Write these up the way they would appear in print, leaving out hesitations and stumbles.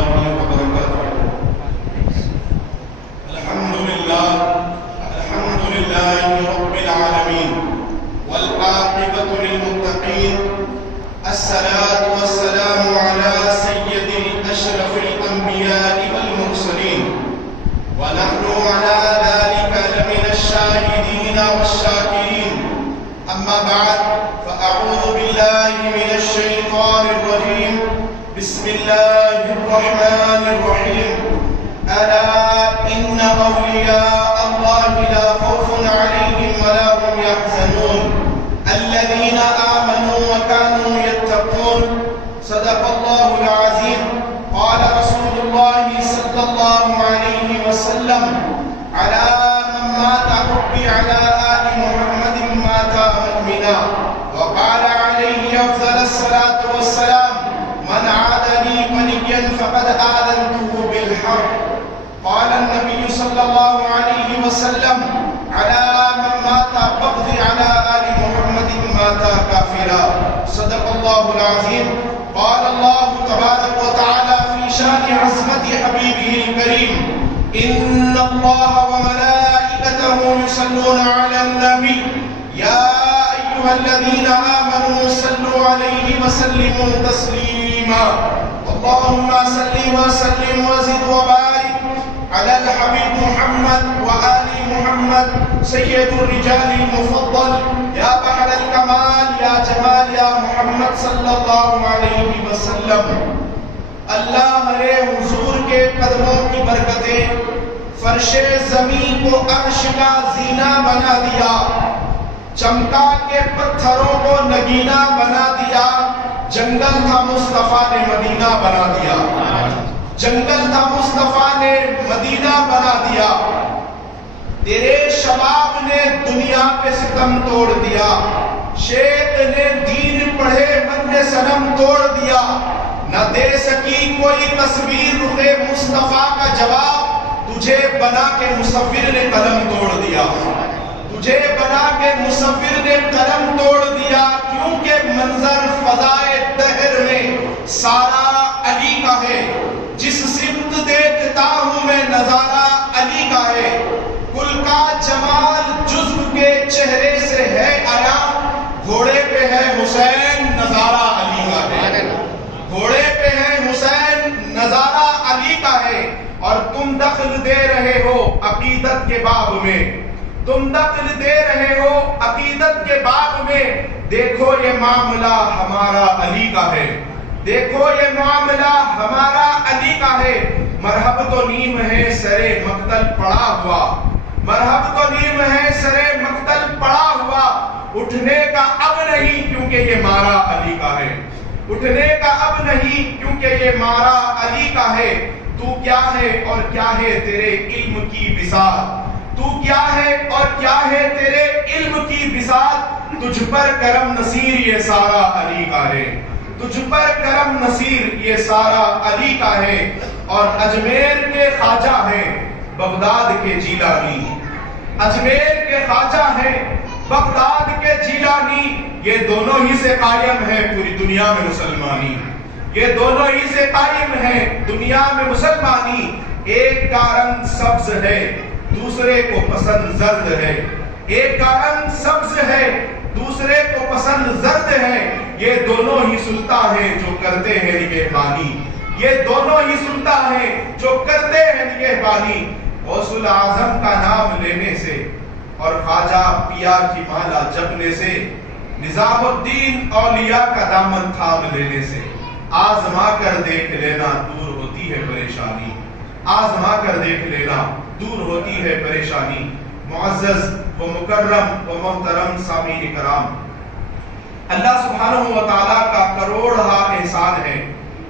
الله وبركاته. الحمد لله رب العالمين والعاقبة للمتقين. الصلاة والسلام على سيد أشرف الأنبياء والمرسلين، ونحن على ذلك لمن الشاهدين والشاكرين. أما بعد، فأعوذ بالله من الشيطان الرجيم. بسم الله الرحمن الرحيم. ألا إن أولياء الله لا خوف عليهم ولا هم يحزنون الذين آمنوا وكانوا يتقون. صدق الله العظيم. قال رسول الله صلى الله عليه وسلم: على من مات حبي على آل محمد مات مؤمنا. وقال عليه أفضل الصلاة والسلام: من عاد لي وليا فقد آذنته بالحرب. قال النبي صلى الله عليه وسلم: على من مات بغضي على آل محمد مات كافرا. صدق الله العظيم. قال الله تبارك وتعالى في شان عظمة حبيبه الكريم: إن الله وملائكته يصلون على النبي يا أيها الذين آمنوا صلوا عليه وسلموا تسليما. اللهم صل وسلم وزد وبارك على الحبيب محمد وآل محمد سيد الرجال المفضل يا بحر الكمال يا جمال يا محمد صلی اللہ علیہ وسلم. اللہ رے حضور کے قدموں کی برکتیں فرش زمین کو عرش کا زینہ بنا دیا، چمکا کے پتھروں کو نگینہ بنا دیا. جنگل تھا مصطفیٰ نے مدینہ بنا دیا، جنگل تھا مصطفیٰ نے مدینہ بنا دیا. تیرے شباب نے دنیا پہ ستم توڑ دیا، شیخ نے دین پڑھے من نے صنم توڑ دیا. نہ دے سکی کوئی تصویر رخ مصطفیٰ کا جواب، تجھے بنا کے مصور نے قلم توڑ دیا، تجھے بنا کے مصور نے قلم توڑ دیا. کیونکہ منظر فضائے دہر میں سارا علی کا ہے، جس سمت دیکھتا ہوں میں نظارہ علی کا ہے. کل کا جمال جزو کے چہرے سے ہے آیا، گھوڑے پہ ہے حسین نظارہ علی کا ہے، گھوڑے پہ ہے حسین نظارہ علی کا ہے. اور تم دخل دے رہے ہو عقیدت کے باب میں، تم دخل دے رہے ہو عقیدت کے باب میں. دیکھو یہ معاملہ ہمارا علی کا ہے، دیکھو یہ معاملہ ہمارا علی کا ہے. مرحب تو نیم ہے سرے مقتل پڑا ہوا، مرحب تو نیم ہے سرے مقتل پڑا ہوا. اٹھنے کا اب نہیں کیونکہ یہ مارا علی کا ہے، اٹھنے کا اب نہیں کیونکہ یہ مارا علی کا ہے. تو کیا ہے اور کیا ہے تیرے علم کی بساط، تو کیا ہے اور کیا ہے تیرے علم کی بساط. تجھ پر کرم نصیر یہ سارا علی کا ہے، تجھ پر کرم نصیر یہ سارا علی کا ہے. اور اجمیر کے خواجہ ہیں بغداد کے جیلانی، اجمیر کے خواجہ ہیں بغداد کے جیلانی. یہ دونوں ہی سے قائم ہے پوری دنیا میں مسلمانی، یہ دونوں ہی سے قائم ہے دنیا میں مسلمانی. ایک کا رنگ سبز ہے دوسرے کو پسند زرد ہے، ایک کا رنگ سبز ہے دوسرے کو پسند زرد ہے. یہ دونوں ہی سلطان ہیں جو کرتے ہیں نگہبانی، یہ دونوں ہی سلطان ہیں جو کرتے ہیں نگہبانی. غوث الاعظم کا نام لینے سے اور خواجہ پیا کی مالا جپنے سے، نظام الدین اولیاء کا دامن تھام لینے سے، آزما کر دیکھ لینا دور ہوتی ہے پریشانی، آزما کر دیکھ لینا دور ہوتی ہے پریشانی. معزز و مکرم و محترم سامعین کرام، اللہ سبحانہ و تعالیٰ کا کروڑہا احسان ہے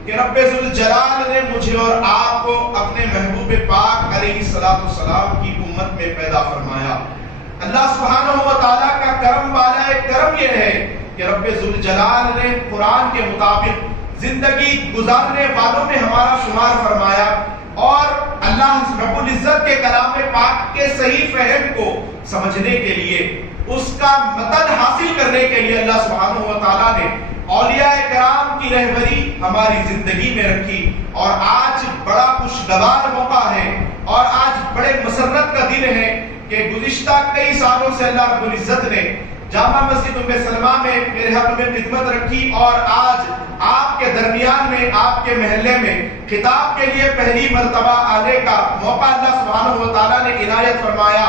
کہ رب ذوالجلال نے مجھے اور آپ کو اپنے محبوب پاک علیہ السلام کی امت میں پیدا فرمایا. اللہ سبحانہ و تعالیٰ کا کرم والا ایک کرم یہ ہے کہ رب ذوالجلال نے قرآن کے مطابق زندگی گزارنے والوں میں ہمارا شمار فرمایا. اور اللہ رب العزت کے کلام پاک کے صحیح فہم کو سمجھنے کے لیے، اس کا مدد حاصل کرنے کے لیے اللہ سبحانہ و تعالیٰ نے اولیاء کرام کی رہبری ہماری زندگی میں رکھی. اور آج خوشگوار موقع ہے اور آج بڑے مسرت کا دن ہے کہ گزشتہ کئی سالوں سے اللہ رب العزت نے جامع مسجد ام سلمہ میں میرے حق میں خدمت رکھی اور آج آپ کے درمیان میں آپ کے محلے میں خطاب کے لیے پہلی مرتبہ آنے کا موقع اللہ سبحانہ و تعالیٰ نے عنایت فرمایا.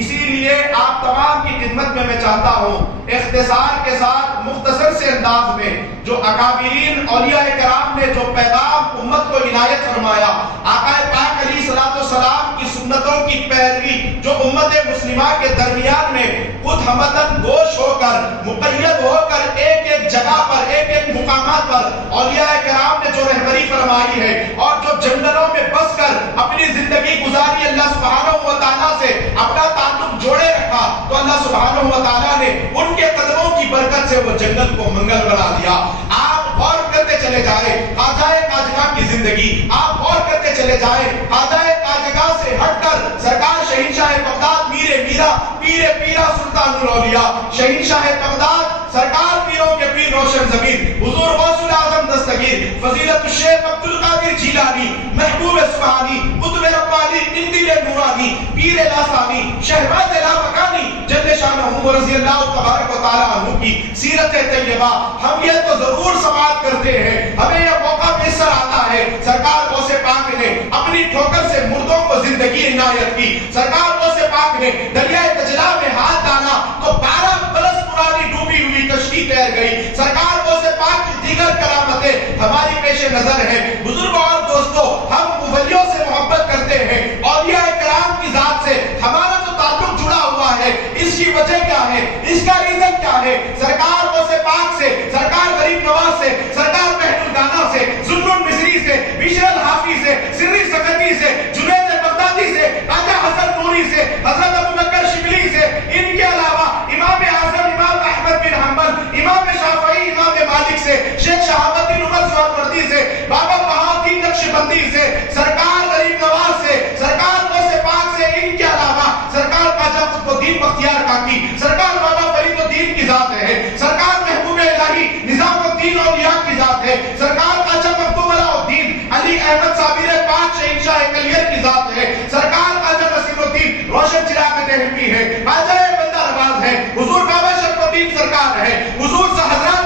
اسی لیے آپ تمام کی خدمت میں چاہتا ہوں اختصار کے ساتھ مختصر سے انداز میں جو اکابرین اولیاء کرام نے جو پیغام امت کو عنایت فرمایا، آقا پاک علیہ الصلوۃ والسلام کی سنتوں کی پیروی جو امت مسلمہ کے درمیان میں خود ہمدن گوش ہو کر مقید ہو کر ایک ایک جگہ پر ایک ایک مقامات پر اولیاء کرام نے جو رہبری فرمائی ہے اور جو جنگلوں میں بس کر اپنی زندگی گزاری، اللہ سبحانہ و تعالیٰ سے اپنا تعلق جوڑے رکھا، تو اللہ سبحانہ و تعالیٰ نے ان کے قدموں کی برکت سے وہ جنگل کو منگل بنا دیا. آپ غور کرتے چلے جائیں خواجہ خواجگاہ کی زندگی، آپ غور کرتے چلے جائیں خواجہ خواجگاہ سے ہٹ کر سرکار شہنشاہ بغداد میر میرا پیر پیرا سلطان الاولیاء شہنشاہ بغداد سرکار پیروں کے پیر روشن زمین حضور غوث الاعظم دستگیر فضیلت الشیخ عبد القادر جیلانی محبوب سبحانی قطب ربانی قندیل نورانی پیر لاسانی شہباز لامکانی جل شانہ رضی اللہ تبارک و تعالی عنہ کی سیرت طیبہ ہم یہ تو ضرور سماعت کرتے ہیں، ہمیں یہ موقع میسر آتا ہے. سرکار غوث پاک نے اپنی ٹھوکر سے مردوں کو زندگی عنایت کی، سرکار غوث پاک نے دریائے دجلہ میں ہاتھ ڈالا تو 12 برس پرانی ڈوبی ہوئی کشتی تیر گئی. سرکار غوث پاک کی دیگر کرامتیں ہماری پیش نظر ہیں. بزرگوں اور دوستوں، ہم ولیوں سے محبت کرتے ہیں، اولیاء کرام کی ذات سے ہمارا تو تعلق جڑا ہوا ہے. اس کی وجہ کیا ہے؟ اس کا ریزن کیا ہے؟ سرکار غوث پاک سے، سرکار غریب نواز سے، سرکار بہت الگانا سے، ظلم مصری سے، بشر الحافی سے، سری سکتی سے، جنید بغدادی سے، خواجہ حسن نوری سے، حضرت ابوبکر شبلی سے، ان کے علاوہ امام اعظم امام احمد بن حنبل، امام شافعی امام مالک سے، شیخ شہاب الدین عمر سہروردی سے، بابا بہاؤالدین نقشبندی سے، سرکار غریب نواز سے، سرکار غوث پاک سے، ان کے علاوہ سرکار خواجہ قطب الدین بختیار کاکی، سرکار بابا فرید الدین کی ذات ہے، سرکار محبوب الہی نظام الدین اولیاء کی ذات ہے، سرکار خواجہ مخدوم الدین علی احمد صابر پاک شہنشاہ کلیر کی ذات ہے، سرکار خواجہ نصیر الدین روشن چراغ دہلوی ہے، خواجہ بندہ نواز ہے، حضور بابا شرف الدین سرکار ہے، حضور حضرات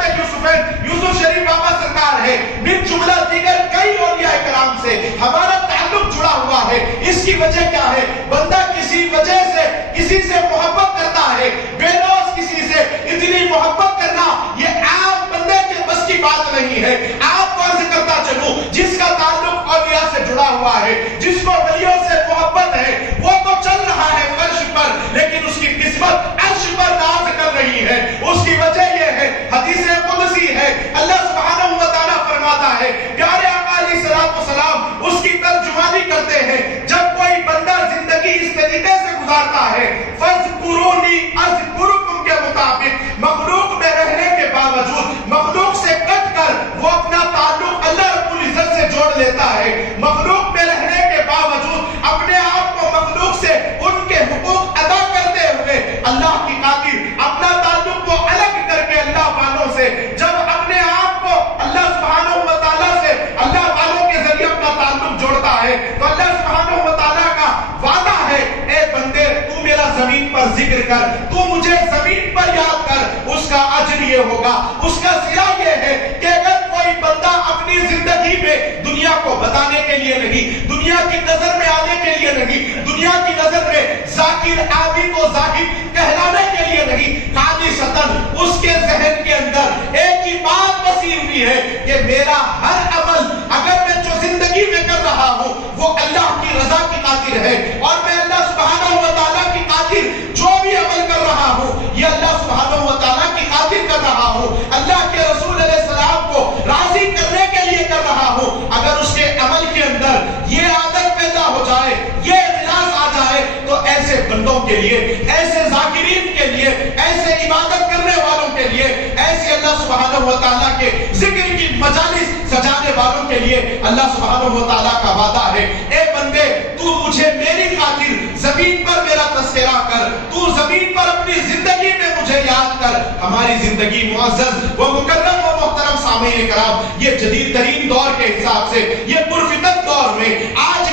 یوسف شریف بابا سرکار ہے، من جملہ دیگر کئی اولیاء کرام سے ہمارا تعلق جڑا ہوا ہے. اس کی وجہ کیا ہے؟ بندہ کسی وجہ سے کسی سے محبت کرتا ہے، بے لوث کسی سے اتنی محبت کرنا یہ عام بندے کے بس کی بات نہیں ہے. آپ کو عرض کرتا چلوں، جس کا تعلق اولیاء سے جڑا ہوا ہے، جس کو ولیوں سے محبت ہے، وہ تو چل رہا ہے فرش پر، لیکن اس کی قسمت عرش پر ناز کر رہی ہے. اس کی وجہ یہ ہے، حدیث قدسی ہے، اللہ سبحانہ و تعالیٰ فرماتا ہے، پیارے آقا علیہ الصلوۃ والسلام اس کی ترجمانی کرتے ہیں، جب کوئی بندہ زندگی اس طریقے سے گزارتا ہے، فَاذْكُرُونِي أَذْكُرُكُمْ کے مطابق، مخلوق میں رہنے کے باوجود مخلوق سے کٹ کر وہ اپنا تعلق اللہ رب العزت سے جوڑ لیتا ہے. مخلوق میں رہنے کے باوجود اپنے آپ کو مخلوق سے ان کے حقوق ادا کرتے ہوئے اللہ کی خاطر اپنا تعلق کو الگ کر کے اللہ والوں سے، جب اپنے آپ کو اللہ سبحانہ و تعالیٰ سے اللہ والوں کے ذریعے اپنا تعلق جوڑتا ہے، تو اللہ سبحانہ و تعالیٰ کا وعدہ ہے، اے بندے تو میرا زمین پر ذکر کر، تو مجھے زمین پر یاد کر، اس کا اجر یہ ہوگا، اس کا صلہ یہ ہے کہ اگر کوئی بندہ اپنی زندگی میں دنیا کو بتانے کے لیے نہیں، دنیا کی نظر میں آنے کے لیے نہیں، دنیا کی نظر میں ذاکر عابد و زاہد کہلانے کے لیے نہیں، خالصتاً اس کے ذہن کے اندر ایک ہی بات بسی ہوئی ہے کہ میرا ہر عمل اگر میں جو زندگی میں کر رہا ہوں وہ اللہ کی رضا کی خاطر ہے، اور میں اللہ سبحانہ و تعالیٰ کی خاطر جو بھی عمل کر رہا ہوں یہ اللہ سبحانہ و تعالیٰ کی خاطر کر رہا ہوں، اللہ کے رسول علیہ السلام کو راضی کرنے کے لیے کر رہا ہوں. اگر اس کے عمل کے اندر یہ عادت پیدا ہو جائے، یہ اخلاص آ جائے، تو ایسے بندوں کے لیے، ایسے ذاکرین کے لیے، ایسے عبادت کرنے والوں کے لیے، ایسے اللہ سبحانہ و تعالیٰ کے ذکر کی مجالس سجانے والوں کے لیے اللہ سبحانہ و تعالیٰ کا وعدہ ہے، اے بندے تو مجھے میری خاطر زمین پر میرا تذکرہ کر، تو زمین پر اپنی زندگی میں مجھے یاد کر. ہماری زندگی معزز و مکرم و محترم سامعین کرام، یہ جدید ترین دور کے حساب سے، یہ پرفتن دور میں آج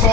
100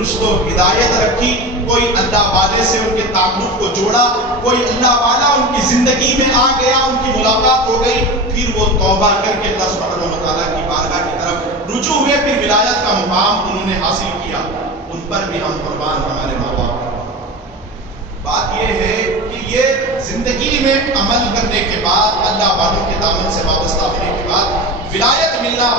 رشد و ہدایت رکھی، کوئی اللہ والے سے ان کے تعلق کو جوڑا، کوئی اللہ والا ان کی زندگی میں آ گیا، ان کی ملاقات ہو گئی، پھر وہ توبہ کر کے اللہ سبحانہ و تعالیٰ کی بارگاہ کی طرف رجوع ہوئے، پھر ولایت کا مقام انہوں نے حاصل کیا، ان پر بھی ہم قربان ہمارے ماں باپ۔ بات یہ ہے کہ یہ زندگی میں عمل کرنے کے بعد، اللہ والوں کے دامن سے وابستہ ہونے کے بعد ولایت ملنا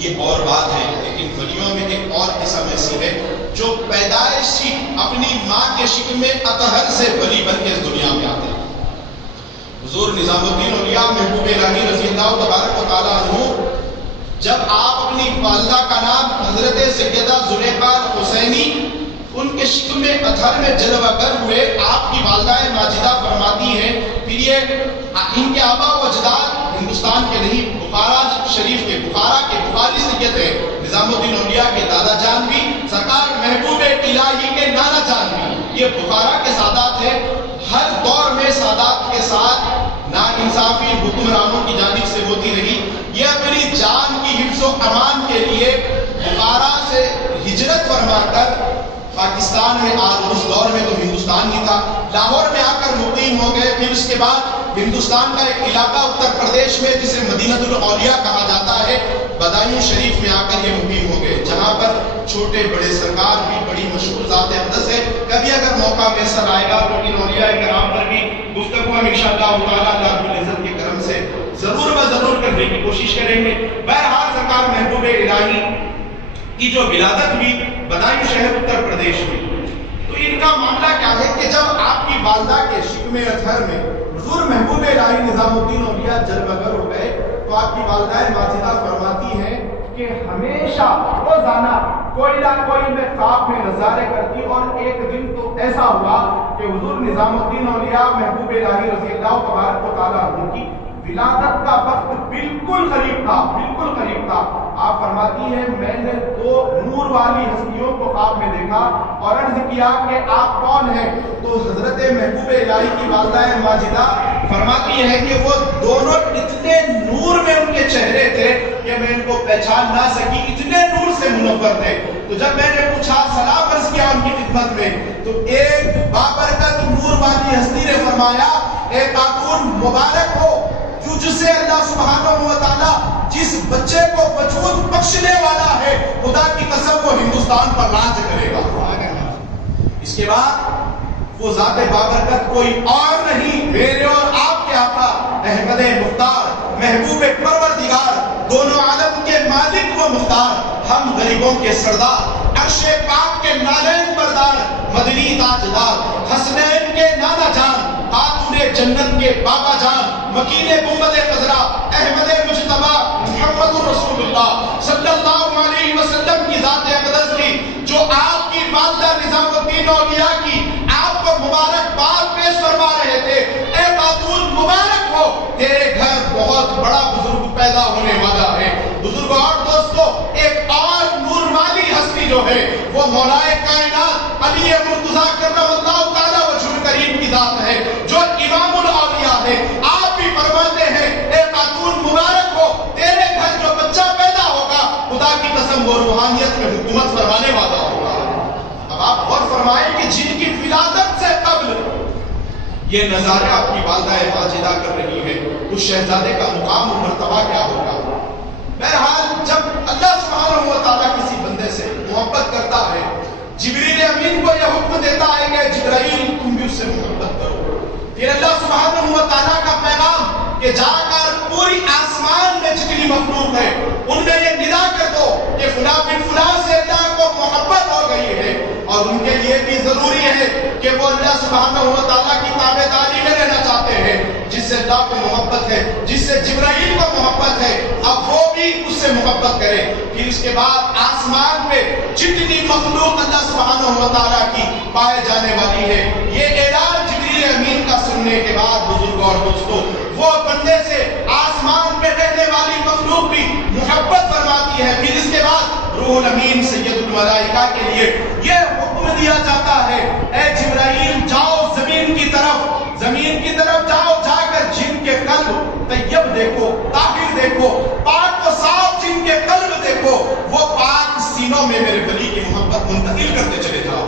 یہ اور بات ہے، لیکن ولیوں میں ایک اور قسم ایسی ہے جو پیدائشی اپنی ماں کے شکم میں اطہر سے ولی بن کے اس دنیا میں آتے ہیں۔ حضور نظام الدین اولیاء محبوب الہی رضی اللہ تبارک و تعالیٰ عنہ جب آپ اپنی والدہ کا نام حضرت سیدہ زلیخا حسینی ان کے شکم میں اطہر میں جلوہ گر ہوئے، آپ کی والدہ ماجدہ فرماتی ہیں، پھر یہ ان کے آبا و اجداد ہندوستان کے نہیں، بخارا شریف کے، بخارا کے بخاری سید ہے، نظام الدین اولیاء کے دادا جان بھی، سرکار محبوب الہی کے نانا جان بھی، یہ بخارا کے سادات ہیں۔ ہر دور میں سادات کے ساتھ ناانصافی حکمرانوں کی جانب سے ہوتی رہی، یہ اپنی جان کی حفظ و امان کے لیے بخارا سے ہجرت فرما کر پاکستان میں، آج اس دور میں تو ہندوستان ہی تھا، لاہور میں آ کر مقیم ہو گئے۔ پھر اس کے بعد ہندوستان کا ایک علاقہ اتر پردیش میں جسے مدینہ الاولیاء کہا جاتا ہے، بدایوں شریف میں آ کر یہ مقیم ہو گئے، جہاں پر چھوٹے بڑے سرکار بھی بڑی مشہور ذات اقدس ہے۔ کبھی اگر موقع میسر آئے گا تو ان اولیاء کرام پر بھی گفتگو ہم انشاءاللہ تعالیٰ رب العزت کے کرم سے ضرور کرنے کی کوشش کریں گے۔ بہرحال سرکار محبوب الہی کی جو ولادت ہوئی بدایوں شہر اتر پردیش میں، تو ان کا معاملہ کیا ہے کہ جب آپ کی والدہ کے شکم اطہر میں حضور محبوب الہی نظام الدین اولیاء جلوہ گر ہو گئے، تو آپ کی والدہ ماجدہ فرماتی ہیں کہ ہمیشہ روزانہ کوئی نہ کوئی میں خواب میں نظارے کرتی، اور ایک دن تو ایسا ہوا کہ حضور نظام الدین اولیاء محبوب الہی رضی اللہ تبارک و تعالیٰ عنہ کی ولادت کا وقت بالکل قریب تھا۔ آپ فرماتی ہیں میں نے دو نور والی ہستیوں کو خواب میں دیکھا اور عرض کیا کہ آپ کون ہیں؟ تو حضرت محبوب الہی کی والدہ ماجدہ فرماتی ہیں کہ وہ دونوں اتنے نور میں ان کے چہرے تھے کہ میں ان کو پہچان نہ سکی، اتنے نور سے منور تھے۔ تو جب میں نے پوچھا، سلام عرض کیا ان کی خدمت میں، تو ایک بابرکت نور والی ہستی نے فرمایا، اے خاتون مبارک ہو، جس سے اللہ سبحانہ و تعالیٰ جس بچے کو وجود بخشنے والا ہے، خدا کی قسم وہ ہندوستان پر راج کرے گا۔ اس کے بعد وہ ذات بابرکت کوئی اور نہیں، میرے اور آپ کے آقا احمد مختار محبوب پروردگار، دونوں عالم کے مالک و مختار، ہم غریبوں کے سردار، عرش پاک کے نالین بردار، مدنی تاجدار، حسنین کے نانا جان، خاتون جنت کے بابا جان، مکین گنبد خضرا، احمد مجتبی محمد رسول اللہ صلی اللہ علیہ وسلم کی ذات اقدس کی، جو آپ کی والدہ نظام الدین اولیاء کی آپ کو مبارکباد پیش فرما رہے تھے، اے خاتون مبارک ہو، تیرے گھر بہت بڑا بزرگ پیدا ہونے والا ہے۔ بزرگوں اور دوستو، ایک اور نور والی ہستی جو ہے وہ مولا کائنات علی مرتضیٰ کرم اللہ تعالیٰ وجہ کریم کی ذات ہے، جو امام الاولیاء ہے۔ آپ بھی فرماتے ہیں، اے خاتون مبارک ہو، تیرے گھر جو بچہ پیدا ہوگا، خدا کی قسم وہ روحانیت میں حکومت فرمانے والا ہوگا۔ اب آپ غور فرمائیں کہ جن کی ولادت سے قبل یہ نظارہ آپ کی والدہ ماجدہ کر رہی ہے، اس شہزادے کا مقام و مرتبہ کیا ہوگا؟ بہرحال جب اللہ سبحانہ و تعالیٰ کسی بندے سے محبت کرتا ہے، جبریل امین کو یہ حکم دیتا ہے کہ جبرائیل تم بھی اس سے محبت کرو، پھر اللہ سبحانہ و تعالیٰ کا پیغام کہ جا کر پوری آسمان میں جتنی مخلوق ہے ان میں یہ ندا کر دو کہ فلاں بن فلاں سے اللہ کو محبت ہو گئی ہے، اور ان کے لیے بھی ضروری ہے کہ وہ اللہ سبحانہ و تعالیٰ کی تابعداری میں رہنا چاہتے ہیں، جس سے اللہ کو محبت ہے، جس سے جبرائیل کو محبت ہے، اب وہ بھی اس سے محبت کرے۔ پھر اس کے بعد آسمان پہ جتنی مخلوق اللہ سبحانہ و تعالیٰ کی پائے جانے والی ہے، یہ اعلان جبریل امین کا سننے کے بعد بزرگوں اور دوستوں، وہ بندے سے آسمان پہ رہنے والی مخلوق بھی محبت فرماتی ہے۔ پھر اس کے بعد روح الامین سید الملائکہ کے لیے یہ حکم دیا جاتا ہے، اے جبرائیل جاؤ زمین کی طرف جاؤ، جا کر جن کے قلب طیب دیکھو، طاہر دیکھو، پاک و صاف جن کے قلب دیکھو، وہ پاک سینوں میں میرے ولی یہ محبت منتقل کرتے چلے جاؤ.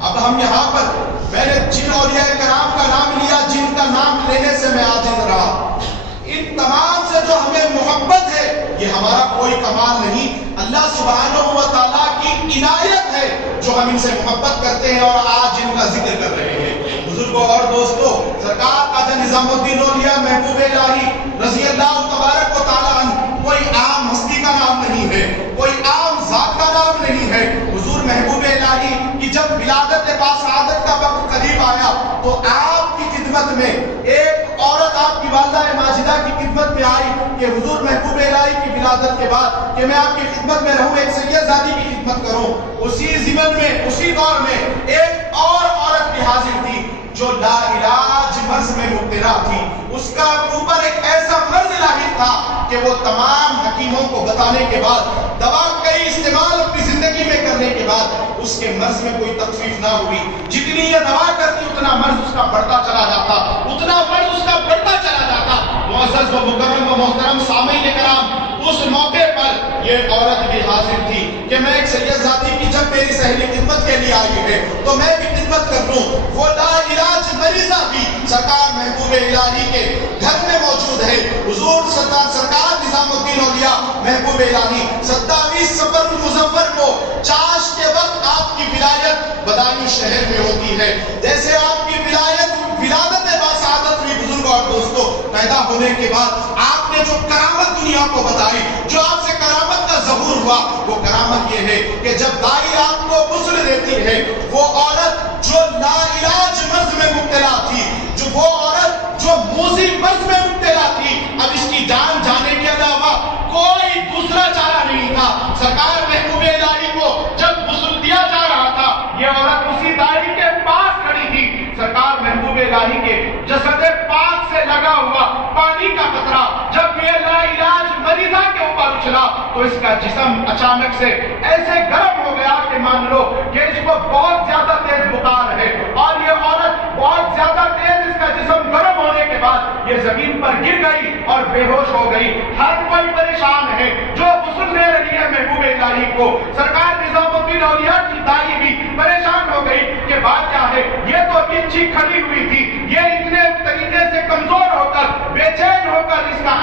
اب ہم یہاں پر میں نے جن اولیاء کرام کا نام لیا جن کا نام لینے سے میں عاجز رہا، ان تمام سے جو ہمیں محبت ہے یہ ہمارا کوئی کمال نہیں، اللہ سبحانہ و تعالیٰ کی عنایت ہے جو ہم ان سے محبت کرتے ہیں اور آج ان کا ذکر کر رہے ہیں. بزرگوں اور دوستوں، سرکار خواجہ نظام الدین اولیاء محبوب الہی رضی اللہ تبارک و تعالیٰ عنہ کوئی عام ہستی کا نام نہیں ہے، کوئی عام ذات کا نام نہیں ہے. حضور محبوب الہی کی جب ولادت باسعادت کا وقت قریب آیا تو آپ کی خدمت میں ایک عورت آپ کی والدہ ماجدہ کی خدمت میں آئی کہ حضور محبوب الہی کی ولادت کے بعد کہ میں آپ کی خدمت میں رہوں، ایک سید زادی کی خدمت کروں. اسی زمن میں اسی دور میں ایک اور عورت بھی حاضر تھی جو لا علاج مرض میں مبتلا تھی. اس کا اوپر ایک ایسا مرض لاحق تھا کہ وہ تمام حکیموں کو بتانے کے بعد، دوا کئی استعمال اپنی زندگی میں کرنے کے بعد اس کے مرض میں کوئی تخفیف نہ ہوئی. جتنی یہ دوا کرتی اتنا مرض اس کا بڑھتا چلا جاتا، اتنا مرض اس کا بڑھتا چلا جاتا. معزز و مکرم و محترم سامعین کرام، اس موقع پر یہ عورت بھی حاضر تھی کہ میں ایک سید ذاتی کی جب میری سہیلی خدمت کے لیے آئی ہے تو میں بھی خدمت کر دوں. وہ لا علاج مریضہ بھی سرکار محبوب الہی کے گھر میں موجود ہے. حضور سرکار نظام الدین اولیاء محبوب الہی 27 صفر المظفر کو چاش کے وقت آپ کی ولایت بدانی شہر میں ہوتی ہے. جیسے آپ کی ولادت باسعادت ہوئی بزرگوں اور دوستوں، پیدا ہونے کے بعد آپ نے جو کرامت دنیا کو بتائی، جو آپ سے کرامت کا ظہور ہوا، وہ کرامت یہ ہے کہ جب دائی آپ کو غسل دیتی ہے، وہ عورت جو لا علاج مرض میں مبتلا تھی، جو وہ عورت جو موذی مرض میں مبتلا تھی، اب اس کی جان جانے کے علاوہ کوئی دوسرا چارہ نہیں تھا. سرکار محبوب الہی کو جب غسل دیا جا رہا تھا، یہ عورت اسی دائی کے پاس کھڑی تھی. سرکار محبوب الہی کے جسد پاک سے لگا ہوا پانی کا قطرہ جب یہ لا علاج مریضہ کے اوپر اچھلا تو اس کا جسم اچانک سے ایسے گرم ہو گیا کہ مان لو کہ اس کو بہت زیادہ تیز بخار ہے، اور یہ عورت بہت زیادہ تیز، اس کا جسم گرم ہونے کے بعد یہ زمین پر گر گئی اور بے ہوش ہو گئی. ہر کوئی پریشان ہے جو غسل دے رہی ہے محبوب الہی کو. سرکار نظام الدین اولیاء کی دائی بھی پریشان ہو گئی کہ بات کیا ہے، یہ تو اچھی کھڑی ہوئی تھی، یہ اتنے طریقے سے کمزور ہو کر بے چین ہو کر اس کا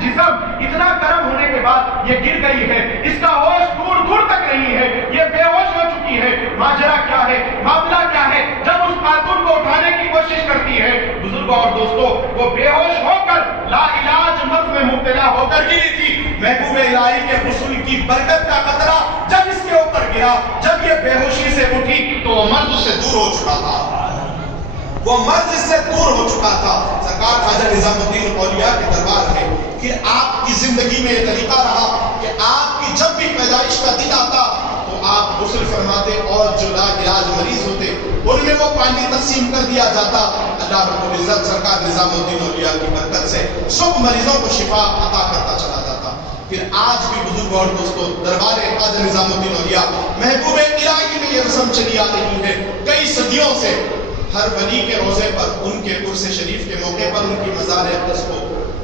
جسم اتنا گرم ہونے کے بعد یہ گر گئی ہے، اس کا ہوش دور دور تک نہیں ہے، یہ بے ہوش ہو چکی ہے. ماجرا کیا ہے، معاملہ کیا ہے؟ جب اس خاتون کو اٹھانے کی کوشش کرتی ہے بزرگوں اور دوستوں، وہ بے ہوش ہو کر لا علاج مرض میں مبتلا ہو کر گری تھی. محبوب الہی کے غسل کی برکت کا قطرہ جب اس کے اوپر گرا، جب یہ بے ہوشی سے اٹھی تو وہ مرض اس سے دور ہو چکا تھا، وہ مرض اس سے دور ہو چکا تھا. سرکار خواجہ نظام الدین اولیاء کے دربار میں پھر آپ کی زندگی میں یہ طریقہ رہا کہ آپ کی جب بھی پیدائش کا دن آتا تو آپ غسل فرماتے اور جو لا علاج مریض ہوتے ان میں وہ پانی تقسیم کر دیا جاتا. اللہ رب العزت سرکار نظام الدین اولیاء کی برکت سے سب مریضوں کو شفا عطا کرتا چلا جاتا. پھر آج بھی بزرگوں اور دوستوں دربار خواجہ نظام الدین اولیاء محبوب الہی میں یہ رسم چلی آ رہی ہے کئی صدیوں سے. ہر ولی کے روزے پر ان کے عرس شریف کے موقع پر ان کی مزار اقدس کو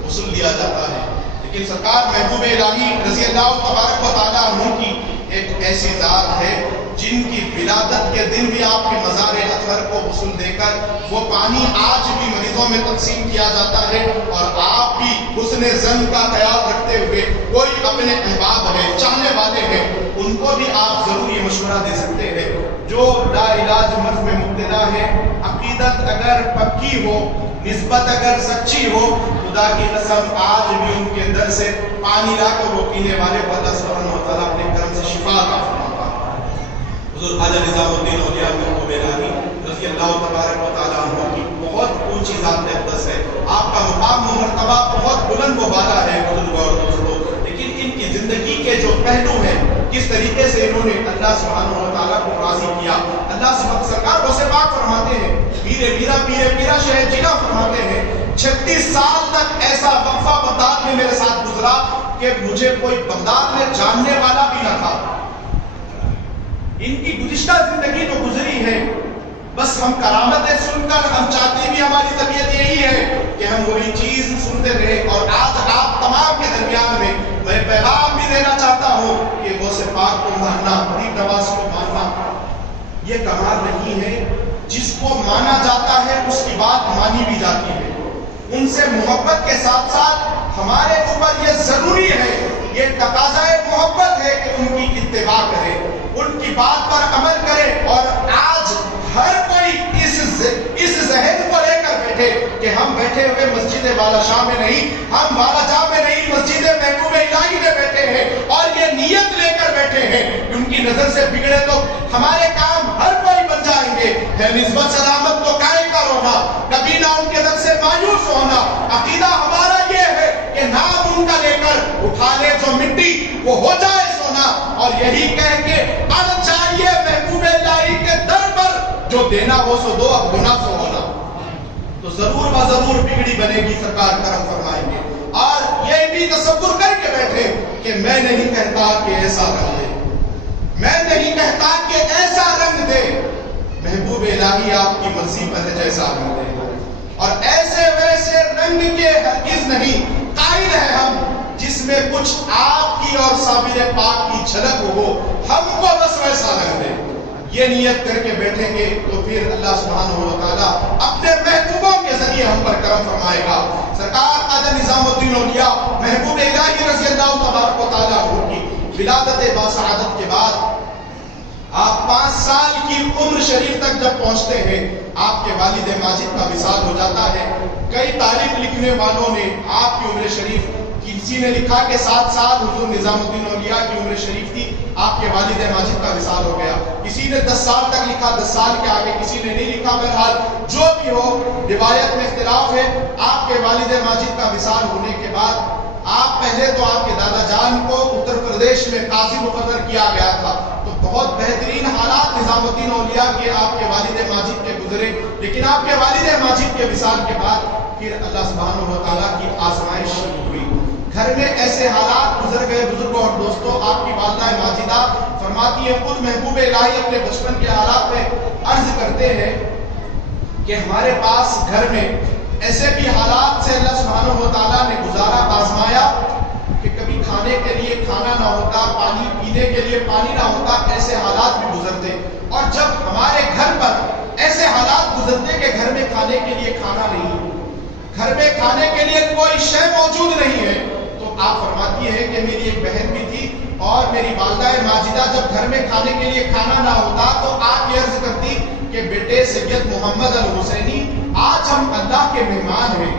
غسل دیا جاتا ہے. لیکن سرکار محبوب الہی رضی اللہ تبارک و تعالیٰ عنہ کی ایک ایسی ذات ہے جن کی ولادت کے دن بھی آپ کے مزار اطہر کو غسل دے کر وہ پانی آج بھی مریضوں میں تقسیم کیا جاتا ہے. اور آپ بھی حسن ظن کا خیال رکھتے ہوئے کوئی اپنے احباب ہے، چاہنے والے ہیں، ان کو بھی آپ ضرور یہ مشورہ دے سکتے ہیں جو لا علاج مرض میں مبتلا ہے. عقیدت اگر پکی ہو، نسبت اگر سچی ہو، خدا کی قسم آج بھی ان کے اندر سے پانی لا کر وہ پینے والے کو اللہ سبحانہ و تعالیٰ اپنے کرم سے شفا عطا فرماتا ہے. حضور خواجہ نظام الدین اولیاء محبوب الہی رضی اللہ تبارک و تعالیٰ عنہ کی بہت اونچی ذات اقدس ہے. آپ کا مقام و مرتبہ بہت بلند و بالا ہے بزرگوں اور دوستوں. لیکن ان کی زندگی کے جو پہلو ہیں، کس طریقے سے انہوں نے اللہ سبحانہ و تعالیٰ کو راضی کیا. اللہ سرکار غوث پاک فرماتے ہیں، پیرے پیرا شہ جینا فرماتے ہیں 36 سال تک ایسا وقفہ بغداد میں میرے ساتھ گزرا کہ مجھے کوئی بغداد میں جاننے والا بھی نہ تھا. ان کی گزشتہ زندگی جو گزری ہے بس ہم کرامتیں سن کر ہم چاہتے بھی ہماری طبیعت یہی ہے کہ ہم وہی چیز سنتے رہے. اور آج آپ تمام کے درمیان میں پیغام بھی دینا چاہتا ہوں کہ غوث پاک پاک کو ماننا، غریب نواز کو ماننا، یہ کمال نہیں ہے۔ جس کو مانا جاتا ہے اس کی بات مانی بھی جاتی ہے۔ ان سے محبت کے ساتھ ساتھ ہمارے اوپر یہ ضروری ہے، یہ تقاضۂ محبت ہے کہ ان کی اتباع کرے، ان کی بات پر عمل کرے۔ اور آج ہر کوئی اس ذہن کو لے کر بیٹھے کہ ہم بیٹھے ہوئے مسجد والا شاہ میں نہیں، ہم والا جاہ میں نہیں، مسجد محبوب الہی میں بیٹھے ہیں، اور یہ نیت لے کر بیٹھے ہیں کہ ان کی نظر سے بگڑے تو ہمارے کام ہر کوئی بن جائیں گے۔ ہے نسبت سلامت تو کائے کا رونا، کبھی نہ ان کے در سے مایوس ہونا۔ عقیدہ ہمارا یہ ہے کہ نام ان کا لے کر اٹھا لے جو مٹی وہ ہو جائے سونا، اور یہی کہہ کے اب چاہیے محبوب الہی کے در پر جو دینا ہو سو دو، اب ہونا سو ہونا، تو ضرور و ضرور بگڑی بنے گی، سرکار کرم فرمائیں گے۔ اور یہ بھی تصور کر کے بیٹھے کہ میں نہیں کہتا کہ ایسا رنگ دے، میں نہیں کہتا کہ ایسا رنگ دے، محبوب الہی آپ کی مرضی پر ہے جیسا رنگ دے، اور ایسے ویسے رنگ کے ہرگز نہیں قائل ہے ہم جس میں کچھ آپ کی اور صابر پاک کی جھلک ہو، ہم کو بس ویسا رنگ دے۔ یہ نیت کر کے بیٹھیں گے تو پھر اللہ سبحانہ و تعالیٰ اپنے محبوبوں کے ذریعے ہم پر کرم فرمائے گا۔ سرکار خواجہ نظام الدین اولیاء محبوب الہی رضی اللہ تبارک و تعالیٰ عنہ کی ولادت باسعادت کے بعد آپ 5 سال کی عمر شریف تک جب پہنچتے ہیں، آپ کے والد ماجد کا وصال ہو جاتا ہے۔ کئی تاریخ لکھنے والوں نے آپ کی عمر شریف، کسی نے لکھا کہ 7 سال حضور نظام الدین اولیاء کی عمر شریف تھی، آپ کے والد ماجد کا وصال ہو گیا۔ کسی نے 10 سال تک لکھا، 10 سال کے آگے کسی نے نہیں لکھا۔ بہرحال جو بھی ہو، روایت میں اختلاف ہے۔ آپ کے والد ماجد کا وصال ہونے کے بعد آپ پہلے تو آپ کے دادا جان کو اتر پردیش میں قاضی مقرر کیا گیا تھا، تو بہت بہترین حالات نظام الدین اولیاء کے آپ کے والد ماجد کے گزرے، لیکن آپ کے والد ماجد کے وصال کے بعد پھر اللہ سبحانہ و تعالیٰ کی آزمائش شروع ہوئی۔ گھر میں ایسے حالات گزر گئے بزرگوں اور دوستوں۔ آپ کی والدہ ماجدہ فرماتی ہیں، خود محبوب الہی اپنے بچپن کے حالات میں عرض کرتے ہیں کہ ہمارے پاس گھر میں ایسے بھی حالات سے اللہ سبحانہ و تعالیٰ نے گزارا، آزمایا کہ کبھی کھانے کے لیے کھانا نہ ہوتا، پانی پینے کے لیے پانی نہ ہوتا، ایسے حالات بھی گزرتے۔ اور جب ہمارے گھر پر ایسے حالات گزرتے کہ گھر میں کھانے کے لیے کھانا نہیں، گھر میں کھانے کے لیے کوئی شے موجود نہیں ہے، تو آپ فرماتی ہے کہ میری ایک بہن بھی تھی، اور میری والدہ ماجدہ جب گھر میں کھانے کے لیے کھانا نہ ہوتا تو آپ یہ عرض کرتی کہ بیٹے سید محمد الحسینی، آج ہم اللہ کے مہمان ہیں،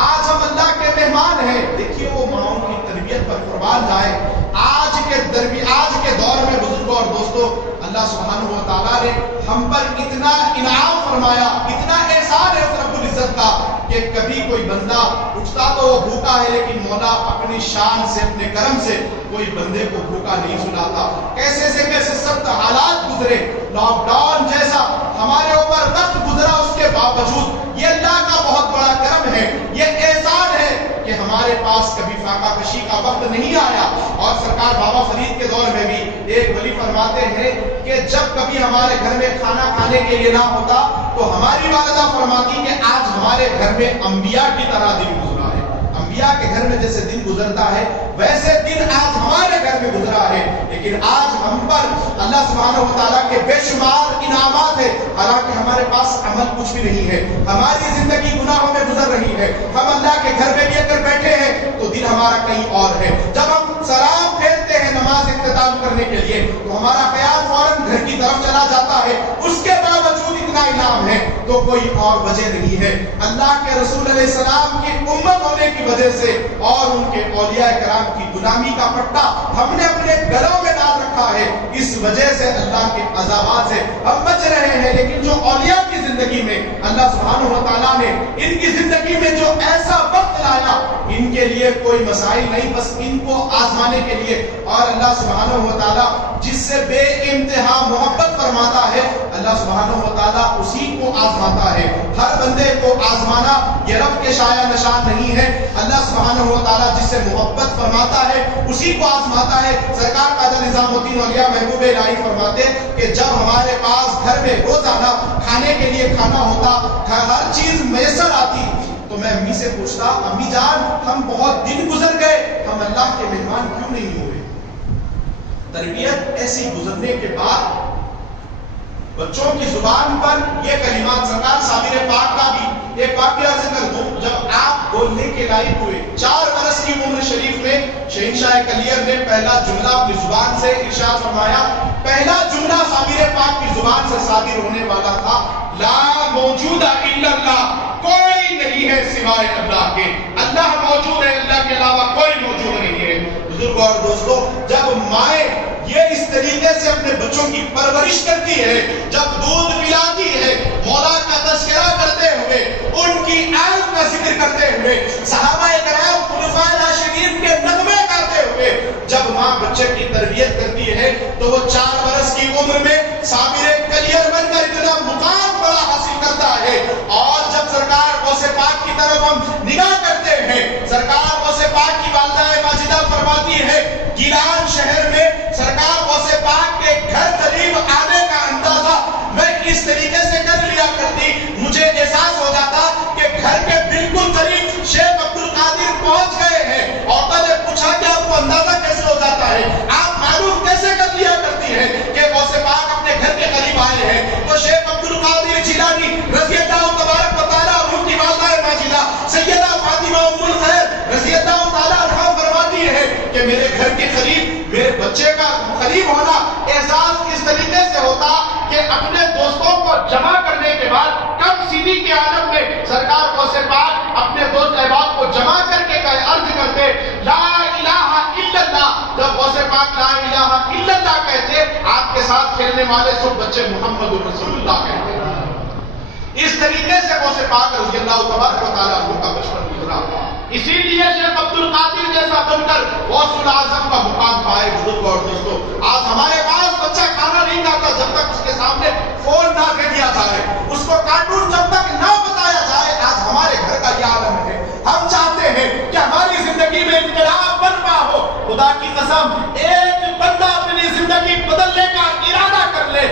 آج ہم اللہ کے مہمان ہیں۔ دیکھیے وہ ماؤں کی تربیت پر قربان جائے۔ آج کے دور میں بزرگوں اور دوستوں، اللہ سبحانہ و تعالیٰ نے ہم پر اتنا انعام فرمایا، اتنا احسان ہے اس رب العزت کا کہ کبھی کوئی بندہ اٹھتا تو وہ بھوکا ہے، لیکن مولا اپنی شان سے، اپنے کرم سے کوئی بندے کو بھوکا نہیں سناتا۔ کیسے سے کیسے سخت حالات گزرے، لاک ڈاؤن جیسا ہمارے اوپر وقت گزرا، اس کے باوجود یہ اللہ کا بہت بڑا کرم ہے، یہ احسان ہے کہ ہمارے پاس کبھی فاقہ کشی کا وقت نہیں آیا۔ اور سرکار بابا فرید کے دور میں بھی ایک ولی فرماتے ہیں کہ جب کبھی ہمارے گھر میں کھانا کھانے کے لیے نہ ہوتا تو ہماری والدہ فرماتی کہ آج ہمارے گھر میں انبیاء کی طرح دن گزرا ہے، انبیاء کے گھر میں جیسے دن گزرتا ہے ویسے دن آج ہمارے گھر میں گزرا ہے۔ لیکن آج ہم پر اللہ سبحانہ و تعالیٰ کے بے شمار انعامات ہیں، حالانکہ ہمارے پاس عمل کچھ بھی نہیں ہے، ہماری زندگی گناہوں میں گزر رہی ہے، ہم اللہ کے گھر میں بھی اگر بیٹھے ہیں تو دل ہمارا کہیں اور ہے۔ جب ہم سلام پھیرتے ہیں نماز اختتام کرنے کے لیے تو ہمارا خیال فوراً گھر کی طرف چلا جاتا ہے، اس کے باوجود اتنا انعام ہے تو کوئی اور وجہ نہیں ہے، اللہ کے رسول علیہ السلام کی امت ہونے کی وجہ سے اور ان کے اولیاء کرام کی غلامی کا پٹا ہم نے اپنے گلوں میں ڈال رکھا ہے، اس وجہ سے اللہ کے عذابات سے ہم بچ رہے ہیں۔ لیکن جو اولیاء کی زندگی میں اللہ سبحانہ و تعالیٰ نے ان کی زندگی میں جو ایسا وقت لایا، ان کے لیے کوئی مسائل نہیں، بس ان کو آزمانے کے لیے۔ اور اللہ سبحانہ و تعالیٰ جس سے بے انتہا محبت فرماتا ہے، اللہ سبحانہ و تعالیٰ اسی کو آزماتا ہے۔ ہر بندے کو آزمانا یہ رب کے شایع نشان نہیں ہے، اللہ سبحانہ و تعالیٰ جس سے محبت فرماتا ہے اسی کو آزماتا ہے۔ سرکار خواجہ نظام الدین اولیاء محبوب الہی فرماتے کہ جب ہمارے پاس گھر میں روزانہ کھانے کے لیے کھانا ہوتا، ہر چیز میسر آتی، تو میں امی سے پوچھتا، امی جان ہم بہت دن گزر گئے، ہم اللہ کے مہمان کیوں نہیں ہوئے؟ تربیت ایسی گزرنے کے بعد بچوں کی زبان پر یہ کلمات، سرکار صابر پاک کا بھی ایک واقعہ ذکر دوں، جب آپ بولنے کے لائق ہوئے 4 برس کی عمر شریف میں شہنشاہ کلیر نے پہلا جملہ اپنی زبان سے ارشاد فرمایا. پہلا جملہ صابر پاک کی زبان سے صادر ہونے والا تھا، لا موجود الا اللہ، کوئی نہیں ہے سوائے اللہ کے. اللہ موجود ہے، اللہ کے علاوہ کوئی موجود نہیں ہے. بزرگوں اور دوستوں، جب مائیں یہ اس طریقے سے اپنے بچوں کی پرورش کرتی ہے، جب دودھ پلاتی ہے، مولا کا تذکرہ کرتے ہوئے، ان کی آل کا ذکر کرتے ہوئے، صحابہ کرام خلفائے راشدین کے نغمے گاتے ہوئے جب ماں بچے کی تربیت کرتی ہے تو وہ 4 برس کی عمر میں صابر کلیر بن کر اتنا مقام بڑا حاصل کرتا ہے. اور جب سرکار غوث پاک کی طرف ہم نگاہ کرتے ہیں، سرکار غوث پاک کی والدہ ماجدہ فرماتی ہے گیلان شہر میں سرکار غوث پاک کے گھر قریب آنے کا اندازہ میں اس طریقے سے کر لیا کرتی، مجھے احساس ہو جاتا کہ گھر کے بالکل قریب شیخ عبد القادر پہنچ گئے ہیں. عورتوں نے پوچھا کہ آپ کو اندازہ کیسے ہو جاتا ہے، آپ معلوم کیسے کر لیا کرتی ہے کہ غوث پاک اپنے گھر کے قریب آئے ہیں؟ تو شیخ عبد القادر جیلانی رضی اللہ تبارک و تعالیٰ عنہ کی والدہ ماجدہ سیدہ فاطمہ ام الخیر رضی اللہ تعالیٰ عنہ فرماتی ہے کہ میرے گھر کے قریب میرے بچے کا قریب ہونا احساس اس طریقے سے ہوتا کہ اپنے دوستوں کو جمع کرنے کے بعد کم سیدھی کے عالم میں سرکار غوث پاک اپنے دوست احباب کو جمع کر کے عرض کرتے لا الہ الا اللہ. جب غوث پاک لا الہ الا اللہ کہتے، آپ کے ساتھ کھیلنے والے سب بچے محمد رسول اللہ کہتے. اس طریقے سے غوث پاک رضی اللہ تبارک و تعالیٰ عنہ کا بچپن گزرا. اسی لیے شیخ عبد القادر جیسا بن کر غوث الاعظم کا مقام پائے. بزرگ اور دوستوں، آج ہمارے پاس بچہ کھانا نہیں کھاتا جب تک اس کے سامنے فون نہ دے دیا جائے، اس کو کارٹون جب تک نہ بتایا جائے. آج ہمارے گھر کا یہ عالم ہے. ہم چاہتے ہیں کہ ہماری زندگی میں انقلاب برپا ہو. خدا کی قسم، ایک بندہ اپنی زندگی بدلنے کا ارادہ کر لے،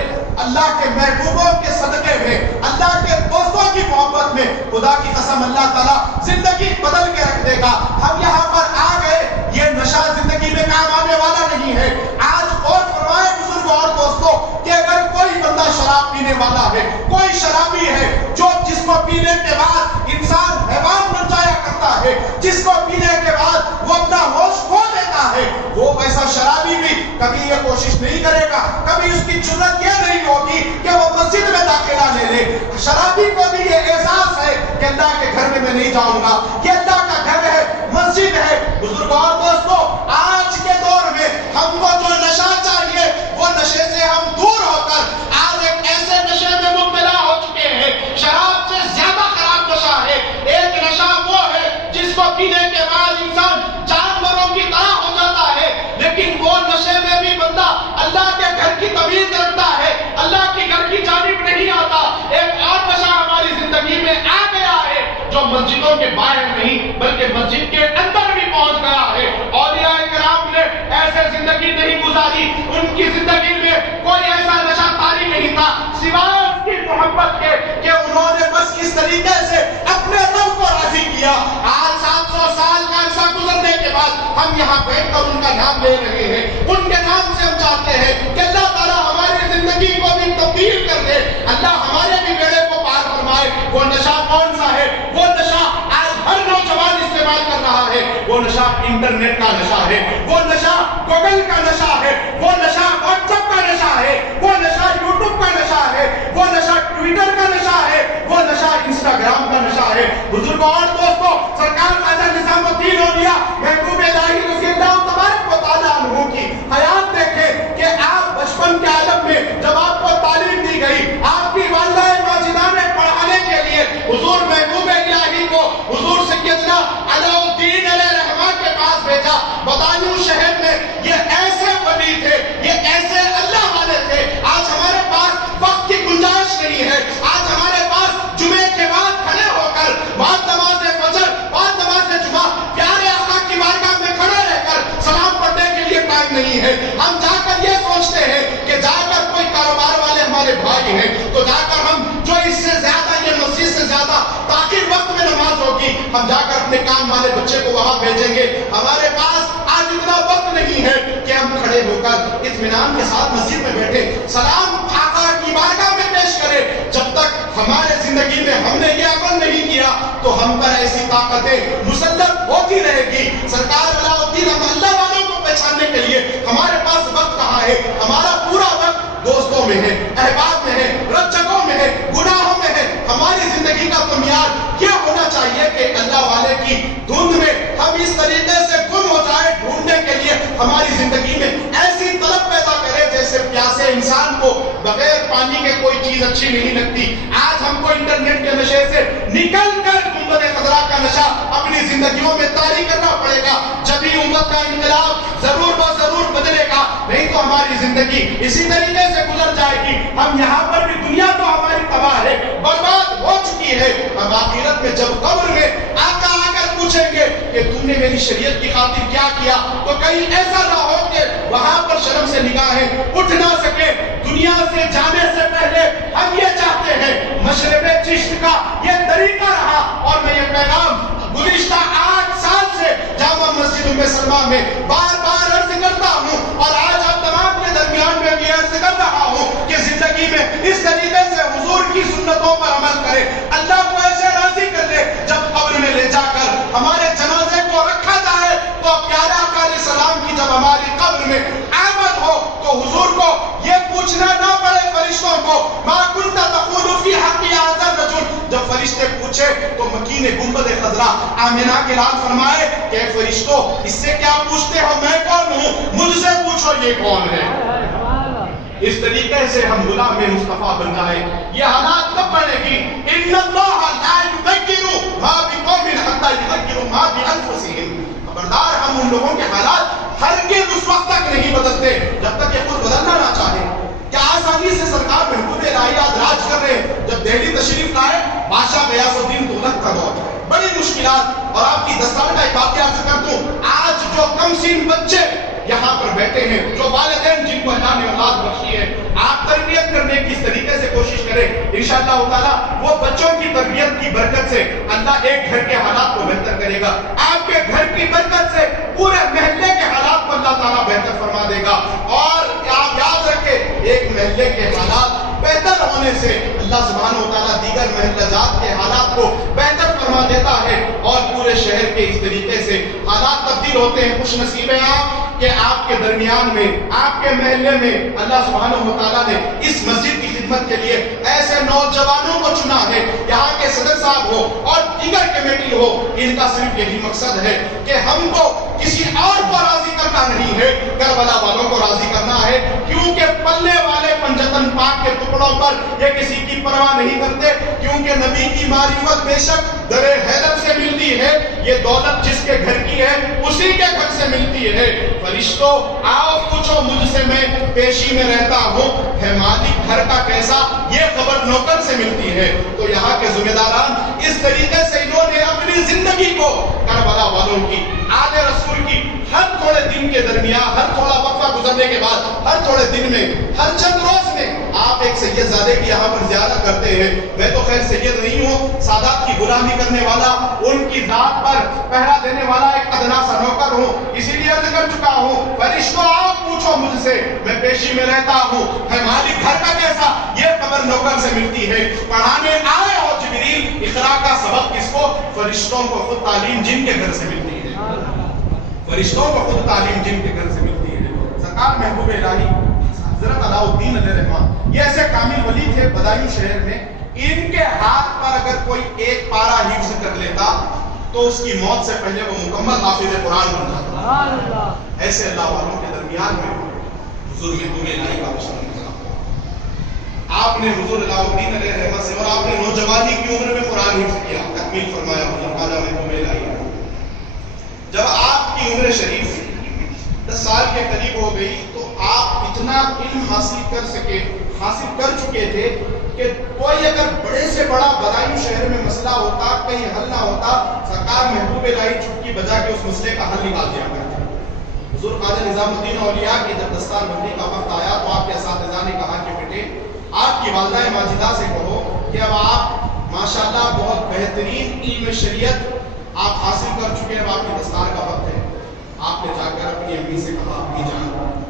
اللہ کے محبوبوں کے صدقے میں، اللہ کے دوستوں کی محبت میں، خدا کی قسم اللہ تعالیٰ زندگی بدل کے رکھ دے گا. ہم یہاں پر آ گئے، یہ نشہ زندگی میں کام آنے والا نہیں ہے. آج غور فرمائے بزرگوں اور دوستوں کہ اگر کوئی بندہ شراب پینے والا ہے، کوئی شرابی ہے جس کو پینے کے بعد انسان حیوان بن جایا کرتا ہے، جس کو پینے کے بعد وہ اپنا ہوش کھو دیتا ہے، وہ ویسا شرابی بھی کبھی یہ کوشش نہیں کرے گا، کبھی اس کی جرأت یہ نہیں ہوگی کہ وہ مسجد میں داخلہ لے لے. شرابی کو بھی یہ احساس ہے کہ اللہ کے گھر میں نہیں جاؤں گا، یہ اللہ کا گھر ہے، مسجد ہے. بزرگوں اور دوستوں، آج کے دور میں ہم کو جو نشہ چاہیے وہ نشے سے ہم دور ہو کر آج ایک ایسے نشے میں مبتلا ہو چکے ہیں. شراب سے زیادہ خراب نشہ ہے. ایک نشہ وہ ہے جس کو پینے کے بعد انسان جانوروں کی طرح ہو جاتا ہے، لیکن وہ نشے میں بھی بندہ اللہ کے گھر کی تمیز رکھتا ہے، اللہ کے گھر کی جانب نہیں آتا. ایک اور نشہ ہماری زندگی میں آ گیا ہے جو مسجدوں کے باہر نہیں بلکہ مسجد کے اندر بھی پہنچ گیا ہے. اولیاء کرام نے ایسے زندگی نہیں گزاری، ان کی زندگی میں کوئی ایسا نشہ طاری نہیں تھا سوائے اس کی محبت کے کہ انہوں نے بس اس طریقے سے اپنے رب کو راضی کیا. آج 700 سال کا عرصہ گزرنے کے بعد ہم یہاں بیٹھ کر ان کا نام لے رہے ہیں، ان کے نام سے ہم چاہتے ہیں کہ اللہ تعالیٰ ہماری زندگی کو بھی تبدیل کر دے، اللہ ہمارے بھی بیڑے کو پار فرمائے. وہ نشہ کون سا ہے؟ وہ نشہ آج ہر نوجوان استعمال کر رہا ہے. وہ نشہ انٹرنیٹ کا نشہ ہے، وہ نشہ گوگل کا نشہ ہے، وہ نشہ واٹس ایپ کا نشہ ہے، وہ نشہ یوٹیوب کا نشہ ہے، وہ نشہ ٹویٹر کا نشہ ہے، وہ نشہ انسٹاگرام کا نشہ ہے. بزرگوں اور دوستوں، سرکار خواجہ نظام الدین اولیاء محبوب الہی رضی اللہ تبارک و تعالیٰ عنہ کی حیات دیکھیں کہ آپ بچپن کے عالم میں جب آپ کو تعلیم دی گئی، آپ کی والدہ ماجدہ نے پڑھانے کے لیے حضور محبوب الہی کو حضور سیدنا علاء الدین علیہ رحمہ کے پاس بھیجا. بدایوں شہر میں یہ ایسے ولی تھے، یہ ایسے اللہ والے تھے. آج ہمارے پاس وقت کی گنجائش نہیں ہے. آج ہمارے پاس جمعے کے بعد کھڑے ہو کر بعد نماز فجر، بعد نماز جمعہ پیارے آقا کی بارگاہ میں کھڑے رہ کر سلام پڑھنے کے لیے ٹائم نہیں ہے. ہم جا کر یہ سوچتے ہیں کہ جا کر کوئی کاروبار والے ہمارے بھائی ہیں تو جا کر ہم جو اس سے زیادہ یہ مسجد سے زیادہ تاخیر وقت میں نماز ہوگی، ہم جا کر اپنے کام والے بچے کو وہاں بھیجیں گے. ہمارے پاس آج آج اتنا وقت نہیں ہے کہ ہم کھڑے ہو کر اطمینان کے ساتھ مسجد میں بیٹھے سلام آقا کی بارگاہ میں پیش کریں. جب تک ہمارے زندگی میں ہم نے یہ عمل نہیں کیا تو ہم پر ایسی طاقتیں مسلط ہوتی رہے گی. سرکار علاء الدین ہم اللہ والوں کو پہچاننے کے لیے ہمارے پاس وقت کہاں ہے؟ ہمارا پورا وقت دوستوں میں ہے، احباب میں ہے، رجگوں میں ہے، گناہوں میں ہے. ہماری زندگی کا بنیاد یہ ہونا چاہیے کہ اللہ والے کی دھند میں ہم اس طریقے سے گم ہو جائے ڈھونڈنے کے لیے ہماری زندگی میں ایسی طلب پیدا کرے جیسے پیاسے انسان کو بغیر پانی کے کوئی چیز اچھی نہیں لگتی. آج ہم کو انٹرنیٹ کے نشے سے نکل کر گنبد خضرا کا نشہ اپنی زندگیوں میں طاری کرنا پڑے گا. جبھی امت کا انقلاب ضرور و ضرور بدلے گا، نہیں تو ہماری زندگی اسی طریقے سے گزر جائے گی. ہم یہاں پر بھی دنیا تو ہماری تباہ ہے، برباد ہو چکی ہے. ہم آخرت میں جب قبر میں آقا آ کر پوچھیں گے کہ تم نے میری شریعت کی خاطر کیا کیا، تو کہیں ایسا نہ ہو کہ وہاں پر شرم سے نگاہیں اٹھ نہ سکے. دنیا سے جانے سے پہلے ہم یہ چاہتے ہیں مشرب چشت کا یہ طریقہ رہا. اور میں یہ پیغام گزشتہ 8 سال سے جامع مسجد ام سلمہ میں بار بار عرض کرتا ہوں اور آج آپ تمام کے درمیان میں بھی عرض کر رہا ہوں کہ زندگی میں اس طریقے سے حضور کی سنتوں پر عمل کرے. اللہ کو ایسے راضی کر دے جب قبر میں لے جا کر ہمارے جنازے کو رکھا جائے تو پیارے آقا علیہ السلام کی جب ہماری قبر میں آمد ہو تو حضور کو یہ پوچھنا نہ پڑے فرشتوں کو ما کنت تقول فی حق ھذا الرجل. جب فرشتے پوچھے تو مکین گنبد خضرا آمنہ کے لال فرمائے کہ فرشتوں اس سے کیا پوچھتے ہو، میں کون ہوں، مجھ سے پوچھو یہ کون ہے. اس طریقے سے ہم غلام مصطفیٰ بن جائیں. یہ حالات کب بڑھے گی؟ ان اللہ لا یغیر ما بقوم حتی یغیروا ما بانفسہم. خبردار ہم ان لوگوں کے حالات ہرگز اس وقت تک نہیں بدلتے جب تک یہ خود بدلنا نہ چاہے. کیا آسانی سے سرکار محبوب الہی آج راج کر رہے ہیں؟ جب دہلی تشریف لائے بادشاہ غیاث الدین تغلق کا دور، بڑی مشکلات. اور آپ کی 10 سال کا ایک واقعہ عرض کر دوں. آج جو کم سین بچے یہاں پر بیٹھے ہیں، جو والدین جن کو اللہ نے اولاد بخشی ہے، آپ تربیت کرنے کی اس طریقے سے کوشش کریں. انشاءاللہ تعالی وہ بچوں کی تربیت کی برکت سے اللہ ایک گھر کے حالات کو بہتر کرے گا. آپ کے گھر کی برکت سے پورے محلے کے حالات کو اللہ تعالیٰ بہتر فرما دے گا. اور آپ یاد رکھیں ایک محلے کے حالات بہتر ہونے سے اللہ سبحانہ و تعالیٰ دیگر محلہ جات کے حالات کو بہتر فرما دیتا ہے اور پورے شہر کے اس طریقے سے حالات تبدیل ہوتے ہیں. خوش نصیب ہیں آپ کہ آپ کے درمیان میں، آپ کے محلے میں اللہ سبحانہ و تعالیٰ نے اس مسجد کی خدمت کے لیے ایسے نوجوانوں کو چنا ہے. یہاں کے صدر صاحب ہو اور دیگر کمیٹی ہو، ان کا صرف یہی مقصد ہے کہ ہم کو کسی اور کو راضی کرنا نہیں ہے، کربلا والوں کو راضی کرنا ہے. کیونکہ پلے والے پنجتن پاک کے ٹکڑوں پر یہ کسی کی پرواہ نہیں کرتے، کیونکہ نبی کی معرفت بے شک در حیدر سے ملتی ہے. یہ دولت جس کے گھر کی ہے اسی کے گھر سے ملتی ہے. فرشتوں آؤ پوچھو مجھ سے، میں پیشی میں رہتا ہوں، ہے مالک گھر کا کیسا، یہ خبر نوکر سے ملتی ہے. تو یہاں کے ذمہ داران اس طریقے سے انہوں نے اپنی زندگی کو کربلا والوں کی، آل رسول کی، ہر تھوڑے دن کے درمیان، ہر تھوڑا وقفہ گزرنے کے بعد، ہر تھوڑے دن میں، ہر چند روز میں آپ ایک سید زادے کی یہاں پر زیارت کرتے ہیں. میں تو خیر سید نہیں ہوں، سادات کی غلامی کرنے والا، ان کی ذات پر پہرا دینے والا ایک ادنا سا نوکر ہوں. اسی لیے عرض کر چکا ہوں فرشتوں آؤ پوچھو مجھ سے، میں پیشی میں رہتا ہوں، ہے مالک گھر کا کیسا، یہ خبر نوکر سے ملتی ہے. پڑھانے آئے ہو جبریل اقرا کا سبق کس کو، فرشتوں کو خود تعلیم جن کے گھر سے ملتی ہے. فرشتوں کو خود تعلیم جن کے گھر سے ملتی ہے. سرکار محبوب الہی حضرت علاء الدین علیہ الرحمہ یہ ایسے کامل ولی تھے بدایوں شہر میں. ان کے ہاتھ پر اگر کوئی ایک پارا حفظ کر لیتا تو اس کی موت سے پہلے وہ مکمل حافظ قرآن بن جاتا. ایسے اللہ والوں کے درمیان میں حضور محبوب الہی کا بشر نظر. آپ نے حضور علاء الدین علیہ الرحمہ سے اور آپ نے نوجوانی کی عمر میں قرآن حفظ کیا، تکمیل فرمایا حضور خواجہ محبوب الہی. جب آپ کی عمر شریف 10 سال کے قریب ہو گئی تو آپ اتنا علم حاصل کر چکے تھے کہ کوئی اگر بڑے سے بڑا بدایوں شہر میں مسئلہ ہوتا، کہیں حل نہ ہوتا، سرکار محبوب الہی چٹکی بجا کے اس مسئلے کا حل نکال دیا کرتے. حضور خواجہ نظام الدین اولیاء کی جب دستار بندی کا وقت آیا تو آپ کے اساتذہ نے کہا کہ بیٹے آپ کی والدہ ماجدہ سے کہو کہ اب آپ ماشاءاللہ بہت بہترین علم شریعت آپ حاصل کر چکے ہیں، اب آپ کی دستار کا وقت ہے. آپ نے جا کر اپنی امی سے کہا امی جان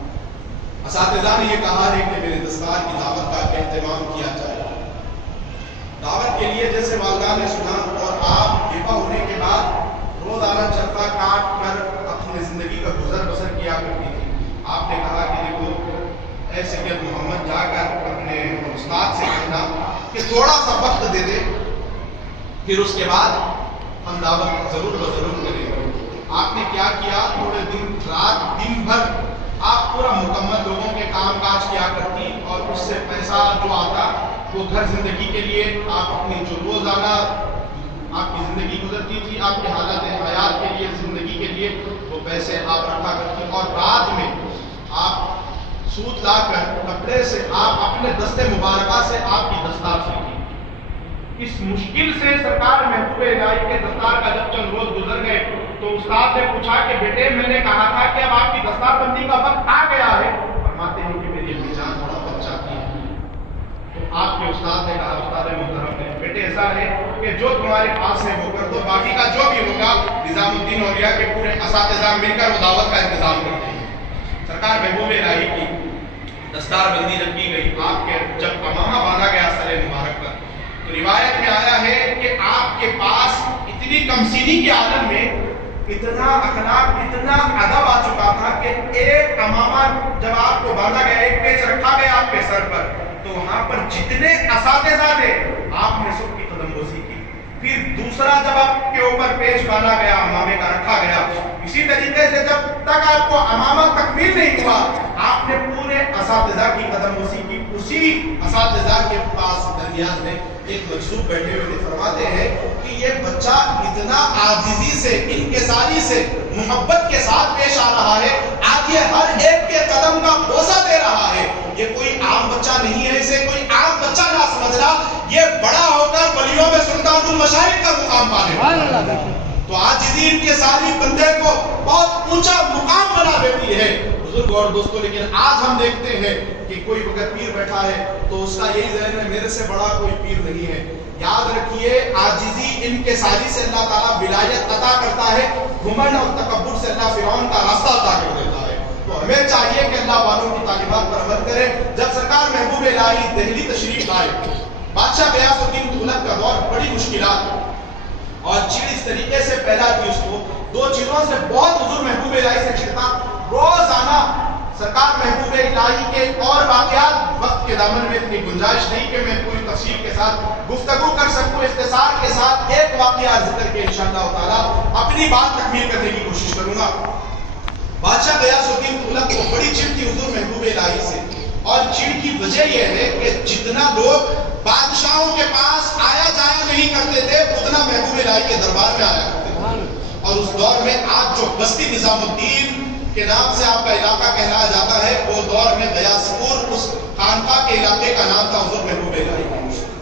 اساتذہ نے یہ کہا ہے کہ میرے دستار کی دعوت کا اہتمام کیا جائے. دعوت کے لیے جیسے والدہ نے سنا اور آپ بیوہ ہونے کے بعد روزانہ چرتا کاٹ کر اپنی زندگی کا گزر بسر کیا کرتی تھی. آپ نے کہا کہ دیکھو اے سید محمد جا کر اپنے استاد سے کہنا کہ تھوڑا سا وقت دے دے پھر اس کے بعد ہم دعوت ضرور کریں گے. آپ نے کیا کیا تھوڑے دن رات دن بھر آپ پورا مکمل لوگوں کے کام کاج کیا کرتی اور اس سے پیسہ جو آتا وہ گھر زندگی کے لیے آپ اپنی جو روزانہ آپ کی زندگی گزرتی تھی آپ کے حالات حیات کے لیے زندگی کے لیے وہ پیسے آپ رکھا کرتی اور رات میں آپ سوت لا کر کپڑے سے آپ اپنے دستے مبارکہ سے آپ کی دستار سیکھی. اس مشکل سے سرکار محبوب الہی کے دستار کا جب چند روز گزر گئے تو استاد نے پوچھا کہ بیٹے میں نے کہا تھا کہ اب آپ کی دستار بندی کا وقت آ گیا ہے. فرماتے ہیں کہ میری امی جان تھوڑا وقت چاہتی ہے. تو آپ کے استاد نے کہا استاد محترم نے بیٹے ایسا ہے کہ جو تمہارے پاس ہے وہ کر دو باقی کا جو بھی ہوگا نظام الدین اولیاء کے پورے اساتذہ مل کر وہ دعوت کا انتظام کرتے ہیں. سرکار محبوب الہی کی دستار بندی جب کی گئی آپ کے جب امامہ باندھا گیا سر مبارک پر تو روایت میں آیا ہے کہ آپ کے پاس اتنی کمسینی کے عالم میں اتنا اخلاق اتنا ادب آ چکا تھا کہ ایک امامہ جب آپ کو باندھا گیا ایک پیچ رکھا گیا آپ کے سر پر تو وہاں پر جتنے اساتذہ تھے آپ نے سب کی قدم بوسی کی. پھر دوسرا جب آپ کے اوپر پیچ باندھا گیا امامے کا رکھا گیا اسی طریقے سے جب تک آپ کو امامہ تکمیل نہیں ہوا آپ نے پورے اساتذہ کی قدم بوسی کی. اسی اساتذہ کے پاس درمیان میں ایک مجذوب بیٹھے ہوئے فرماتے ہیں کہ یہ بچہ اتنا عاجزی سے انکساری سے محبت کے ساتھ پیش آ رہا ہے آج یہ ہر ایک کے قدم کا بوسہ دے رہا ہے. یہ کوئی عام بچہ نہیں ہے اسے کوئی عام بچہ نہ سمجھ رہا یہ بڑا ہو کر ولیوں میں سلطان المشائخ کا مقام پانے تو عاجزی انکساری بندے کو بہت اونچا مقام بنا دیتی ہے. بزرگ اور دوستوں لیکن آج ہم دیکھتے ہیں کہ کوئی وقت پیر بیٹھا ہے تو اس کا یہی ذہن ہے میرے سے بڑا کوئی پیر نہیں ہے. یاد رکھیے عاجزی انکساری سے اللہ تعالیٰ ولایت عطا کرتا ہے. گھمنڈ اور تکبر سے اللہ فرعون کا راستہ عطا کر دیتا ہے. تو ہمیں چاہیے کہ اللہ والوں کی تعلیمات پر عمل کرے. جب سرکار محبوب الہی دہلی تشریف لائے بادشاہ غیاث الدین تغلق کا دور بڑی مشکلات اور چیڑ اس طریقے سے پیدا کی اس کو دو چیزوں سے بہت حضور محبوب الہی سے چھڑتا. روزانہ سرکار محبوب الہی کے اور واقعات وقت کے دامن میں اتنی گنجائش نہیں کہ میں پوری تفصیل کے ساتھ گفتگو کر سکوں. اختصار کے ساتھ ایک واقعہ ذکر کے انشاءاللہ تعالی اپنی بات تکمیل کرنے کی کوشش کروں گا. بادشاہ غیاث الدین تغلق کو بڑی چڑ تھی حضور محبوب الہی سے اور چڑ کی وجہ یہ ہے کہ جتنا لوگ بادشاہوں کے پاس آیا جایا نہیں کرتے تھے اتنا محبوب الہی کے دربار میں آیا کرتے تھے. اور اس دور میں آج جو بستی نظام الدین کے نام سے آپ کا علاقہ کہلایا جاتا ہے وہ دور میں غیاث پور اس خانقاہ کے علاقے کا نام تھا حضور محبوب الہی.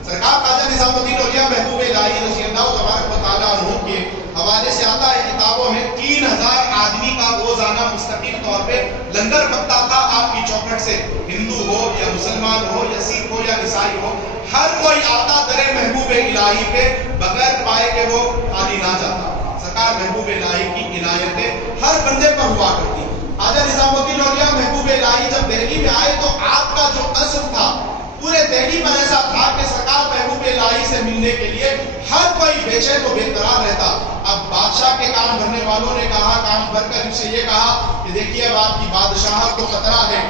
سرکار خواجہ نظام الدین اولیاء محبوب الہی رضی اللہ تبارک و تعالیٰ عنہ کے حوالے سے آتا ہے کتابوں میں 3000 آدمی کا روزانہ مستقل طور پہ لنگر پکتا تھا آپ کی چوکھٹ سے. ہندو ہو یا مسلمان ہو یا سکھ ہو یا عیسائی ہو ہر کوئی آتا در محبوب الہی پہ بغیر پائے کہ وہ خالی نہ جاتا. سرکار محبوب الہی کی عنایتیں ہر بندے پر ہوا کرتی. خواجہ نظام الدین اولیاء محبوب الہی جب دہلی میں آئے تو آپ کا جو اثر تھا پورے دہلی پر ایسا تھا کہ سرکار محبوب الہی سے ملنے کے لیے ہر کوئی بے چین و بے قرار رہتا. اب بادشاہ کے کام بھرنے والوں نے کہا کام بھر کر ان سے یہ کہا کہ دیکھیے اب آپ کی بادشاہت کو خطرہ ہے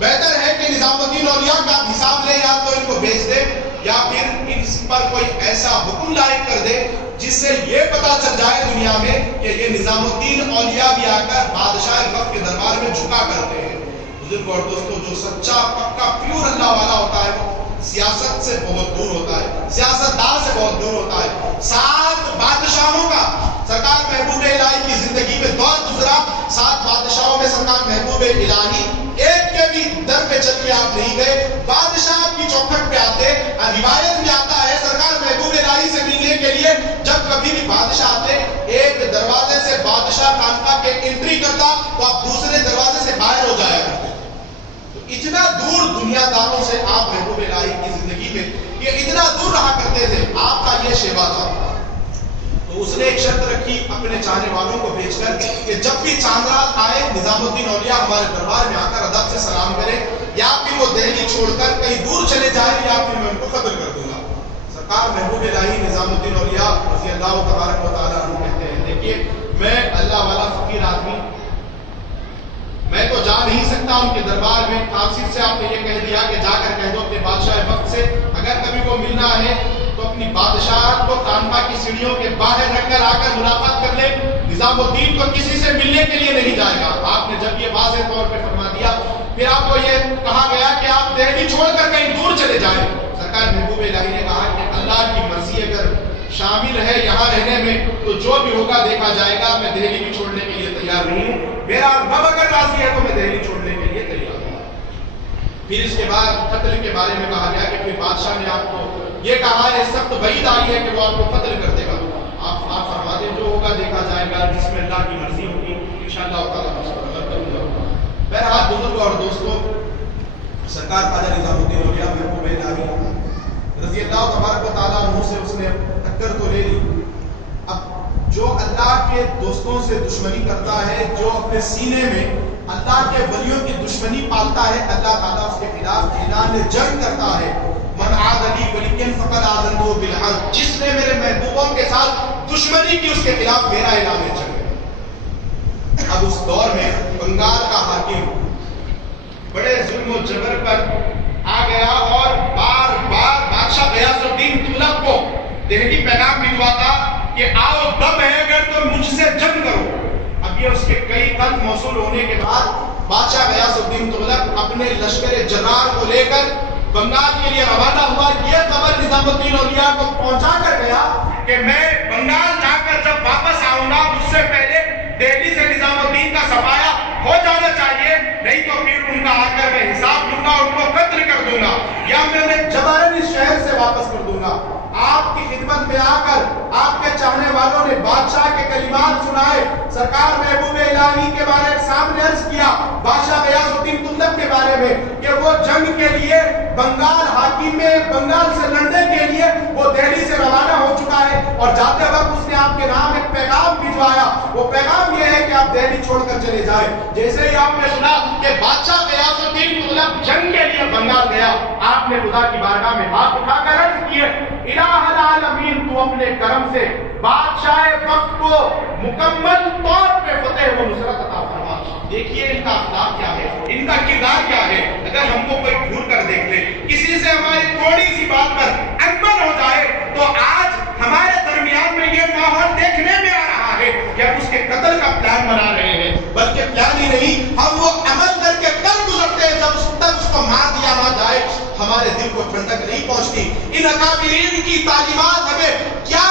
بہتر ہے کہ نظام الدین اولیاء کا حساب لے یا تو ان کو بھیج دے یا پھر ان پر کوئی ایسا حکم لائق کر دے جس سے یہ پتا چل جائے دنیا میں کہ یہ نظام الدین اولیاء بھی آ کر بادشاہ وقت کے دربار میں جھکا کرتے ہیں. بزرگ اور دوستوں جو سچا پکا پیور اللہ والا ہوتا ہے وہ سیاست سے بہت دور ہوتا ہے سیاست دار سے بہت دور ہوتا ہے. 7 بادشاہوں کا سرکار محبوب الہی کی زندگی میں دور گزرا. 7 بادشاہوں میں سرکار محبوب الہی ایک کے بھی در پہ چل کے آپ نہیں گئے. بادشاہ آپ کی چوکھٹ پہ آتے. روایت میں آتا ہے سرکار محبوب الہی سے ملنے کے لیے جب کبھی بھی بادشاہ آتے ایک دروازے سے بادشاہ خانقاہ کے انٹری کرتا تو آپ دوسرے دروازے سے باہر ہو جایا کرتے. تو اتنا دور دنیا داروں سے آپ محبوب الہی کی زندگی میں یہ اتنا دور رہا کرتے تھے. آپ کا یہ شیوا تھا. تو اس نے ایک شرط رکھی اپنے چاہنے والوں کو بھیج کر کہ جب بھی چاند رات آئے نظام الدین اولیاء ہمارے دربار میں آ کر ادب سے سلام کرے، یا پھر وہ دہلی چھوڑ کر کہیں دور چلے جائے، یا پھر میں ان کو قتل کر دوں گا۔ سرکار محبوب الہی نظام الدین اولیاء رضی اللہ تبارک و تعالیٰ عنہ کہتے ہیں، دیکھیے میں اللہ والا فقیر آدمی، میں تو جا نہیں سکتا ان کے دربار میں۔ تاثیر سے آپ نے یہ کہہ دیا کہ جا کر کہہ دو اپنے بادشاہ وقت سے اگر کبھی وہ ملنا ہے تو اپنی بادشاہت کو خانقاہ کی سیڑھیوں کے باہر رکھ کر آ کر ملاقات کر لے، نظام الدین کو کسی سے ملنے کے لیے نہیں جائے گا۔ آپ نے جب یہ واضح طور پہ فرما دیا، پھر آپ کو یہ کہا گیا کہ آپ دہلی چھوڑ کر کہیں دور چلے جائیں۔ سرکار محبوب الہی نے کہا کہ اللہ کی مرضی اگر شامل ہے یہاں رہنے میں تو جو بھی ہوگا دیکھا جائے گا، میں دہلی بھی چھوڑنے کے لیے تیار نہیں ہوں، میرا رب اگر راضی ہے تو میں دہلی چھوڑنے کے لیے تیار ہوں۔ پھر اس کے بعد قتل کے بارے میں کہا گیا کہ پھر بادشاہ نے آپ کو یہ کہا ہے، سخت وعید آئی ہے کہ وہ آپ کو قتل کر دے گا۔ آپ فرما دیں جو ہوگا دیکھا جائے گا، جس میں اللہ کی مرضی ہوگی انشاءاللہ تعالیٰ میں اس پر عمل کروں گا۔ بہرحال بزرگوں اور دوستوں، سرکار خواجہ نظام الدین اولیاء محبوب الہی رضی اللہ تبارک و تعالیٰ عنہ سے اس نے ٹکر تو لے لی۔ اب جو اللہ کے دوستوں سے دشمنی کرتا ہے، جو اپنے سینے میں اللہ کے ولیوں کی دشمنی پالتا ہے، اللہ تعالیٰ اس کے خلاف اعلان جنگ کرتا ہے۔ من عاد لی ولیًا فقد آذنتہ بالحرب، جس نے میرے محبوبوں کے ساتھ دشمنی کی اس کے خلاف میرا اعلان جنگ ہے۔ اب اس دور میں بنگال کا حاکم بڑے ظلم و جبر پر آ گیا اور بار بار بادشاہ غیاث الدین تغلق کو دہلی پیغام بھجواتا کہ آؤ دم ہے اگر تو مجھ سے جنگ کرو۔ اب یہ اس کے کئی خط موصول ہونے کے بعد بادشاہ غیاث الدین تغلق اپنے لشکر جرار کو لے کر بنگال کے لیے روانہ ہوا۔ یہ خبر نظام الدین اولیاء کو پہنچا کر گیا کہ میں بنگال جا کر جب واپس آؤں گا اس سے پہلے دہلی سے نظام الدین کا صفایا ہو جانا چاہیے، نہیں تو پھر ان کا آ کر میں حساب لوں گا، ان کو قتل کر دوں گا، یا میں انہیں جبراً اس شہر سے واپس کر دوں گا۔ آپ کی خدمت میں آ کر آپ کے چاہنے والوں نے بادشاہ کے کلمات سنائے، سرکار محبوب الہی کے بارے میں سامنے عرض کیا، بادشاہ غیاث الدین تغلق کے بارے میں کہ وہ جنگ کے لیے بنگال حاکم میں بنگال سے لڑنے کے لیے وہ دہلی سے روانہ ہو چکا ہے، اور جاتے وقت اس نے آپ کے نام ایک پیغام بھجوایا۔ وہ پیغام یہ ہے کہ آپ دہلی چھوڑ کر چلے جائیں۔ جیسے ہی آپ نے سنا کہ بادشاہ غیاث الدین تغلق جنگ کے لیے بنگال گیا، آپ نے خدا کی بارگاہ میں ہاتھ اٹھا کر عرض کیے، الہ العالمین تو اپنے کرم سے بادشاہ وقت کو مکمل طور پہ فتح و نصرت عطا فرما۔ دیکھیے ان کا اخلاق کیا ہے، ان کا کردار کیا ہے۔ اگر ہم کو کوئی گھور کر دیکھ لے، کسی سے ہماری تھوڑی سی بات پر انبن ہو جائے، تو آج ہمارے درمیان میں یہ ماحول دیکھنے میں آ رہا ہے کہ ہم اس کے قتل کا پلان بنا رہے ہیں، بلکہ پلان ہی نہیں، ہم وہ عمل کر کے کل گزرتے ہیں جب تک اس کو مار دیا نہ جائے ہمارے دل کو ٹھنڈک نہیں پہنچتی۔ ان اکابرین کی تعلیمات ہمیں کیا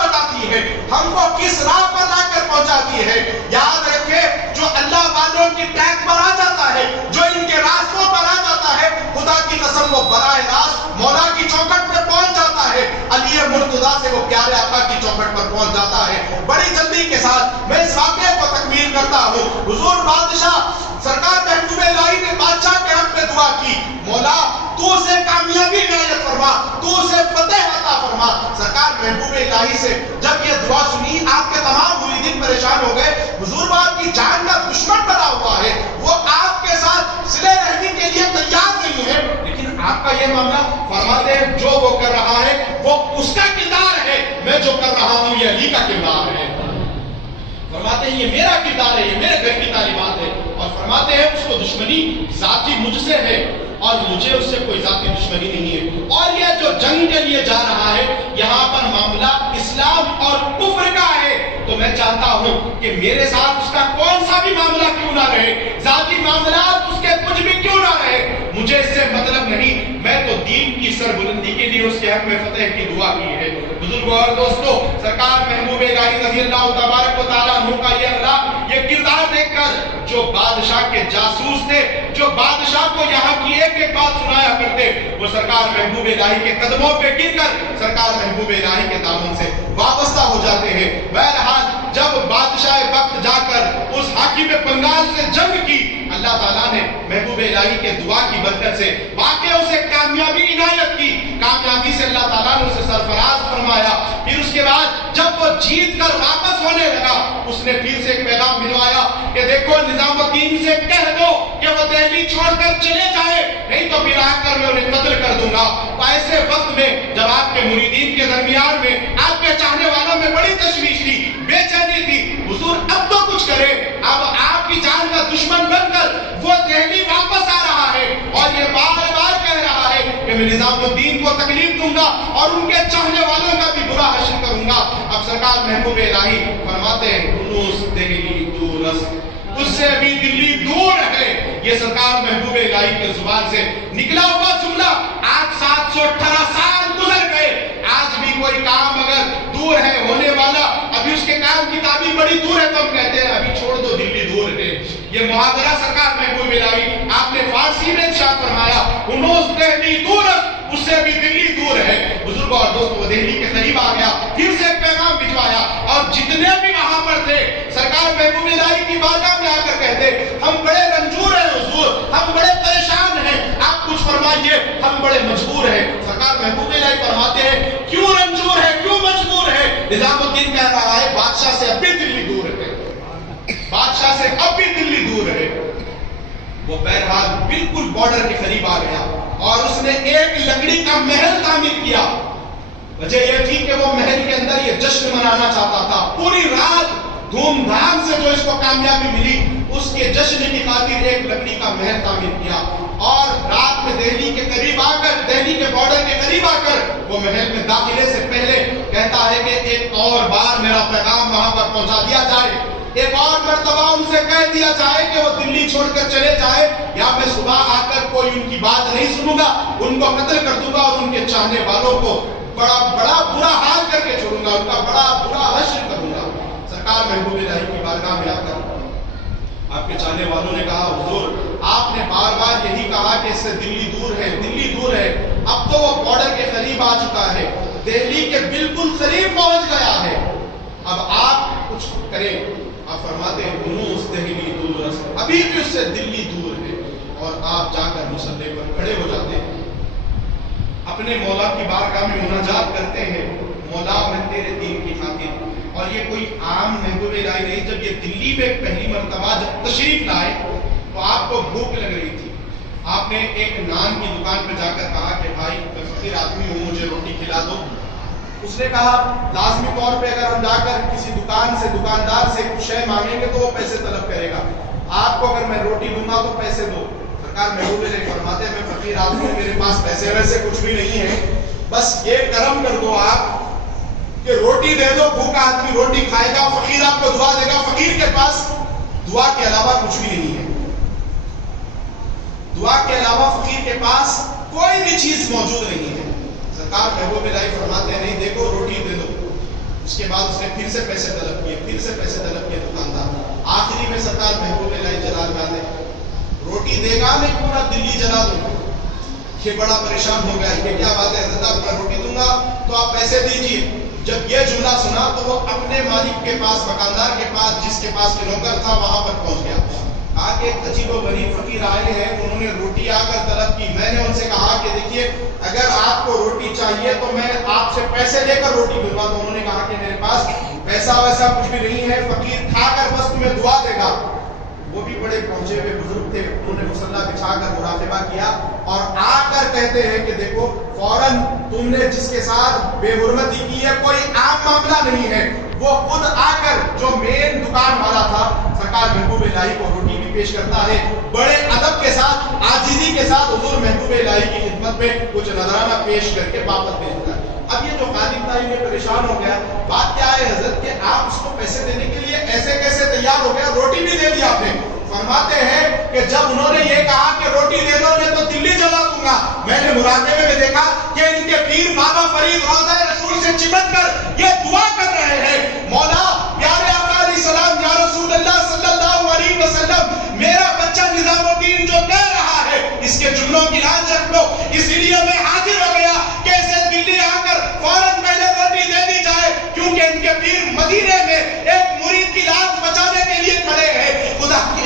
بتاتی ہے، ہم کو کس راہ پر لا کر پہنچاتی ہے۔ یاد رکھیں، جو اللہ والوں کی ٹریک پر آ جاتا ہے، جو ان کے راستوں پر آ جاتا ہے، خدا کی قسم وہ براہ راست مولا کی چوکھٹ پہ پہنچ جاتا ہے، علی مرتضیٰ سے وہ پیارے آقا کی چوکھٹ پر پہنچ جاتا ہے۔ بڑی جلدی کے ساتھ میں اس واقعے کو تکمیل کرتا ہوں۔ حضور بادشاہ سرکار محبوب الہی نے بادشاہ کے حق میں دعا کی، مولا تو اسے کامیابی عنایت فرما، تو اسے فتح عطا فرما۔ سرکار محبوب الہی سے جب یہ دعا سنی، آپ کے تمام مریدین پریشان ہو گئے۔ حضور باپ کی جان کا دشمن بنا ہوا ہے، وہ آپ کے ساتھ صلح رحمی کے لیے تیار نہیں ہے، لیکن آپ کا یہ معاملہ فرماتے ہیں جو وہ کر رہا ہے وہ اس کا کردار ہے، میں جو کر رہا ہوں یہ علی کا کردار ہے۔ فرماتے ہیں یہ میرا کردار ہے، یہ میرے گھر کی تعلیمات ہے، اور فرماتے ہیں اس کو دشمنی ذاتی مجھ سے ہے اور مجھے اس سے کوئی ذاتی دشمنی نہیں ہے۔ اور یہ جو جنگ کے لیے جا رہا ہے، یہاں پر معاملہ اسلام اور کفر کا ہے، تو میں چاہتا ہوں کہ میرے ساتھ اس کا کون سا بھی معاملہ کیوں نہ رہے، ذاتی معاملات اس کے کچھ بھی کیوں نہ رہے، مجھے اس سے مطلب نہیں، میں تو دین کی سربلندی کے لیے اس کے حق میں فتح کی دعا کی ہے۔ بزرگوں اور دوستوں، سرکار محبوب الہی رضی اللہ تبارک و تعالیٰ عنہ کا یہ اللہ، یہ کردار دیکھ کر جو بادشاہ کے جاسوس تھے، جو بادشاہ کو یہاں کی ایک ایک بات سنایا کرتے، وہ سرکار محبوب الہی کے قدموں پہ گر کر سرکار محبوب الہی کے دامن سے وابستہ ہو جاتے ہیں۔ بہرحال جب بادشاہ وقت جا کر اس حاکم بنگال سے جنگ کی، اللہ تعالیٰ نے محبوب الہی کے دعا کی برکت سے واقعی اسے کامیابی عنایت کی، کامیابی سے اللہ تعالیٰ نے اسے سرفراز فرمایا۔ پھر اس کے بعد جب وہ جیت کر واپس ہونے لگا، اس نے پھر سے ایک پیغام بھجوایا کہ دیکھو نظام الدین سے کہہ دو کہ وہ دہلی چھوڑ کر چلے جائے، نہیں تو پھر آ کر میں انہیں قتل کر دوں گا۔ تو ایسے وقت میں جب آپ کے مریدین کے درمیان میں، آپ کے چاہنے والوں میں بڑی تشویش تھی، بے چینی تھی، حضور اب تو کچھ کرے، اب آپ کی جان کا دشمن بن کر وہ دہلی واپس آ رہا ہے اور یہ بار بار کہہ رہا ہے کہ میں نظام الدین کو تکلیف دوں گا اور ان کے چاہنے والوں کا بھی برا حشر کروں گا۔ اب سرکار محبوب الہی فرماتے ہیں انوس دہلی دورس، اس سے ابھی دلی دور ہے۔ یہ سرکار محبوب الہی کے زبان سے نکلا ہوا جملہ آج 718 سال گزر گئے، آج بھی کوئی کام اگر دور ہے ہونے والا، ابھی اس کے کام کی تعبیر بڑی دور ہے تو ہم کہتے ہیں ابھی چھوڑ دو دلی دور ہے۔ یہ محاورہ سرکار محبوب الہی آپ نے فارسی میں ارشاد فرمایا انوس دہلی دورس، اس سے بھی دلی دور ہے۔ بزرگوں اور دوستوں وہ دہلی کے قریب آ گیا، پھر سے ایک پیغام بھجوایا اور جتنے بھی وہاں پر تھے سرکار محبوب الہی کی بارگاہ میں آ کر کہتے ہم بڑے رنجور ہیں حضور، ہم بڑے پریشان ہیں، آپ کچھ فرمائیے، ہم بڑے مجبور ہیں۔ سرکار محبوب الہی فرماتے ہیں کیوں رنجور ہے، کیوں مجبور ہے؟ نظام الدین کہہ رہا ہے بادشاہ سے اب بھی دلی دور ہے، بادشاہ سے اب بھی دلی دور ہے۔ وہ بہرحال بالکل بارڈر کے قریب آ گیا اور اس نے ایک لکڑی کا محل تعمیر کیا۔ وجہ یہ تھی کہ وہ محل کے اندر یہ جشن منانا چاہتا تھا، پوری رات دھوم دھام سے جو اس کو کامیابی ملی اس کے جشن کی خاطر ایک لکڑی کا محل تعمیر کیا اور رات میں دہلی کے قریب آ کر، دہلی کے بارڈر کے قریب آ کر وہ محل میں داخلے سے پہلے کہتا ہے کہ ایک اور بار میرا پیغام وہاں پر پہنچا دیا جائے، ایک اور مرتبہ ان سے کہہ دیا جائے کہ وہ دلی چھوڑ کر چلے جائے یا میں صبح آ کر کوئی ان کی بات نہیں سنوں گا، ان کو قتل کر دوں گا اور ان کے چاہنے والوں کو بڑا برا حال کر کے چھوڑوں گا، ان کا بڑا برا حشر کروں گا۔ سرکار محبوب الہی کی بارگاہ میں آ کر آپ کے چاہنے والوں نے کہا حضور آپ نے بار بار یہی کہا کہ اس سے دلی دور ہے، دلی دور ہے، اب تو وہ بارڈر کے قریب آ چکا ہے، دہلی کے بالکل قریب پہنچ گیا ہے، اب آپ کچھ کریں۔ آپ فرماتے ہیں انوس دہلی دورس، ابھی بھی اس سے دلی دور ہے، اور آپ جا کر مصلی پر کھڑے ہو جاتے ہیں، اپنے مولا کی بارگاہ میں مناجات کرتے ہیں، مولا میں تیرے دین کی خاطر۔ اور یہ کوئی عام محبوب الہی نہیں، جب یہ دلی میں پہلی مرتبہ جب تشریف لائے تو آپ کو بھوک لگ رہی تھی، آپ نے ایک نان کی دکان پہ جا کر کہا کہ بھائی میں فقیر آدمی ہوں مجھے روٹی کھلا دو۔ اس نے کہا لازمی طور پہ اگر ہم جا کر کسی دکان سے دکاندار سے کچھ شے مانگیں گے تو وہ پیسے طلب کرے گا، آپ کو اگر میں روٹی دوں گا تو پیسے دو۔ سرکار محبوب الہی فرماتے ہیں میں فقیر آدمی ہوں، میرے پاس پیسے ویسے کچھ بھی نہیں ہے، بس یہ کرم کر دو آپ کہ روٹی دے دو، بھوکا آدمی روٹی کھائے گا، فقیر آپ کو دعا دے گا، فقیر کے پاس دعا کے علاوہ کچھ بھی نہیں ہے، دعا کے علاوہ فقیر کے پاس کوئی بھی چیز موجود نہیں ہے۔ سرکار محبوب الہی فرماتے ہیں نہیں دیکھو روٹی دے دو۔ اس کے بعد اس نے پھر سے پیسے طلب کیے، پھر سے پیسے طلب کیے دکاندار، آخری میں سرکار محبوب الہی جلال گانے روٹی دے گا میں پورا دلی جلا دوں۔ یہ بڑا پریشان ہو گیا کہ کیا بات ہے حضرت آپ میں روٹی دوں گا تو آپ پیسے دیجیے۔ جب یہ جملہ سنا تو وہ اپنے مالک کے پاس، مکاندار کے پاس، جس کے پاس نوکر تھا وہاں پر پہنچ گیا، کہا کہ ایک عجیب و غریب فقیر آئے ہیں، انہوں نے روٹی آ کر طلب کی، میں نے ان سے کہا کہ دیکھیے اگر آپ کو روٹی چاہیے تو میں آپ سے پیسے لے کر روٹی دوں گا، تو انہوں نے کہا کہ میرے پاس پیسہ ویسا کچھ بھی نہیں ہے، فقیر کھا کر بس تمہیں دعا دے گا۔ وہ بھی بڑے پہنچے ہوئے بزرگ تھے، انہوں نے مصلی بچھا کر مراقبہ کیا اور آ کر کہتے ہیں کہ دیکھو فوراً تم نے جس کے ساتھ بے حرمتی کی ہے کوئی عام معاملہ نہیں ہے، وہ خود آ کر جو مین دکان والا تھا سرکار محبوب الہی کو روٹی بھی پیش کرتا ہے، بڑے ادب کے ساتھ، عاجزی کے ساتھ حضور محبوب الہی کی خدمت میں کچھ نذرانہ پیش کر کے واپس بھیجتا ہے۔ اب یہ جو خادم تھا یہ پریشان ہو گیا، بات کیا ہے حضرت کہ آپ اس کو پیسے دینے کے لیے ایسے کیسے تیار ہو گیا، روٹی بھی دے دی آپ نے؟ فرماتے ہیں کہ جب انہوں نے یہ کہا کہ روٹی دے دو میں تو دلی جلا دوں گا، میں نے مراقبے میں دیکھا کہ ان کے پیر بابا فرید روضہ رسول سے چمٹ کر یہ دعا کر رہے ہیں، مولا پیارے آقا علیہ السلام یا رسول اللہ صلی اللہ علیہ وسلم میرا بچہ نظام الدین جو کہہ رہا ہے اس کے جملوں کی لاج رکھ لو، اس لیے میں حاضر ہو گیا کہ اسے دلی آ کر فوراً پہلے روٹی دے دی جائے، کیونکہ ان کے پیر مدینے میں ایک مرید کی لاج بچانے کے لیے کھڑے ہیں۔ خدا کی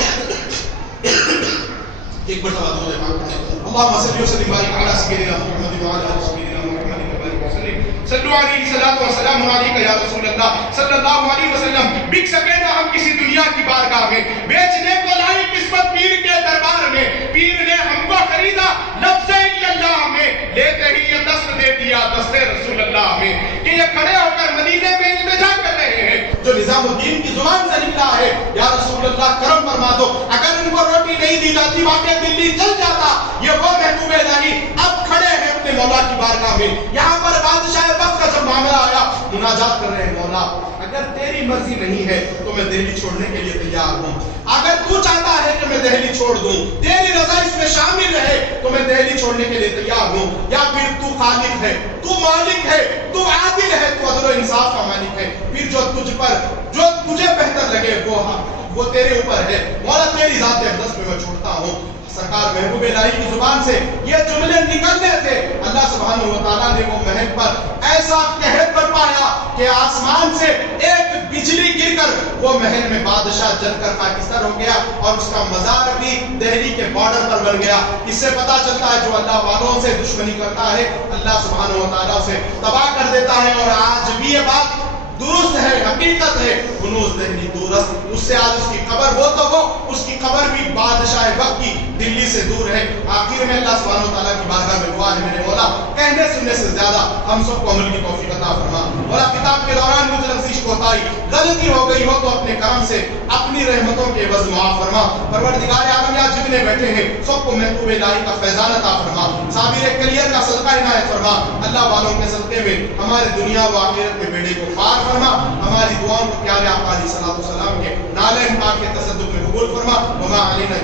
ایک مرتبہ دعا مانگتے ہیں، اللهم صل وسلم وبارك على سيدنا محمد وعلى آل سيدنا محمد وبارك وسلم صلو علیہ الصلوۃ والسلام علیک یا رسول اللہ صلی اللہ علیہ وسلم. بک سکے نہ ہم کسی دنیا کی بارگاہ میں, بیچنے کو لائی قسمت پیر کے دربار میں, پیر نے ہم کو خریدا لفظ الا اللہ میں, لیتے ہی یہ دست دے دیا دست رسول اللہ میں, کہ یہ کھڑے ہو کر مدینے میں التجا کر رہے ہیں. جو نظام الدین کی زبان سے نکلا ہے, یا رسول اللہ کرم فرما دو, اگر ان کو روٹی نہیں دی جاتی واقعہ دلی چل جاتا. یہ وہ محبوب الہی اب کھڑے ہیں اپنے مولا کی بارگاہ میں. یہاں پر بادشاہ وقت کا جب معاملہ آیا, مناجات کر رہے ہیں, مولا اگر تیری مرضی نہیں ہے تو میں دہلی چھوڑنے کے لیے تیار ہوں. اگر تو چاہتا ہے کہ میں دہلی چھوڑ دوں, تیری رضا اس میں شامل رہے, تو میں دہلی چھوڑنے کے لیے تیار ہوں. یا پھر تو خالق ہے, تو مالک ہے, تو عادل ہے, تو عدل و انصاف کا مالک ہے, پھر جو تجھے بہتر لگے وہ تیرے اوپر ہے. مولا تیری ذات اقدس میں میں چھوڑتا ہوں. سرکار محبوب الہی کی زبان سے یہ جملے نکلنے تھے, اللہ سبحانہ و تعالیٰ نے وہ محل پر ایسا قہر برپایا کہ آسمان سے ایک بجلی گر کر وہ محل میں بادشاہ جل کر خاکستر ہو گیا, اور اس کا مزار بھی دہلی کے بارڈر پر بن گیا. اس سے پتا چلتا ہے جو اللہ والوں سے دشمنی کرتا ہے, اللہ سبحانہ و تعالیٰ اسے تباہ کر دیتا ہے. اور آج بھی یہ بات درست ہے, حقیقت ہے, کنوز دہلی دورست, اس سے آج اس کی قبر وہ تو وہ, اس کی قبر بھی بادشاہ وقت کی دلی سے دور ہے. آخر میں اللہ سبحانہ و تعالیٰ کی بارگاہ میں دعا ہے میرے مولا, کہنے سننے سے زیادہ ہم سب کو عمل کی توفیق عطا فرما. مولا کتاب کے دوران مجھ لفظی کوتاہی غلطی ہو گئی ہو تو اپنے کرم سے اپنی رحمتوں کے عوض معاف فرما. پروردگار عالم یہاں جتنے بیٹھے ہیں سب کو محبوب الہی کا فیضان عطا فرما, صابر کلیئر کا صدقہ عنایت فرما. اللہ والوں کے صدقے میں ہمارے دنیا و آخرت کے بیڑے کو پار فرما. ہماری دعاؤں کو پیارے آقا علیہ الصلوۃ والسلام کے نالے پاک کے تصدق میں قبول فرما. وما علینا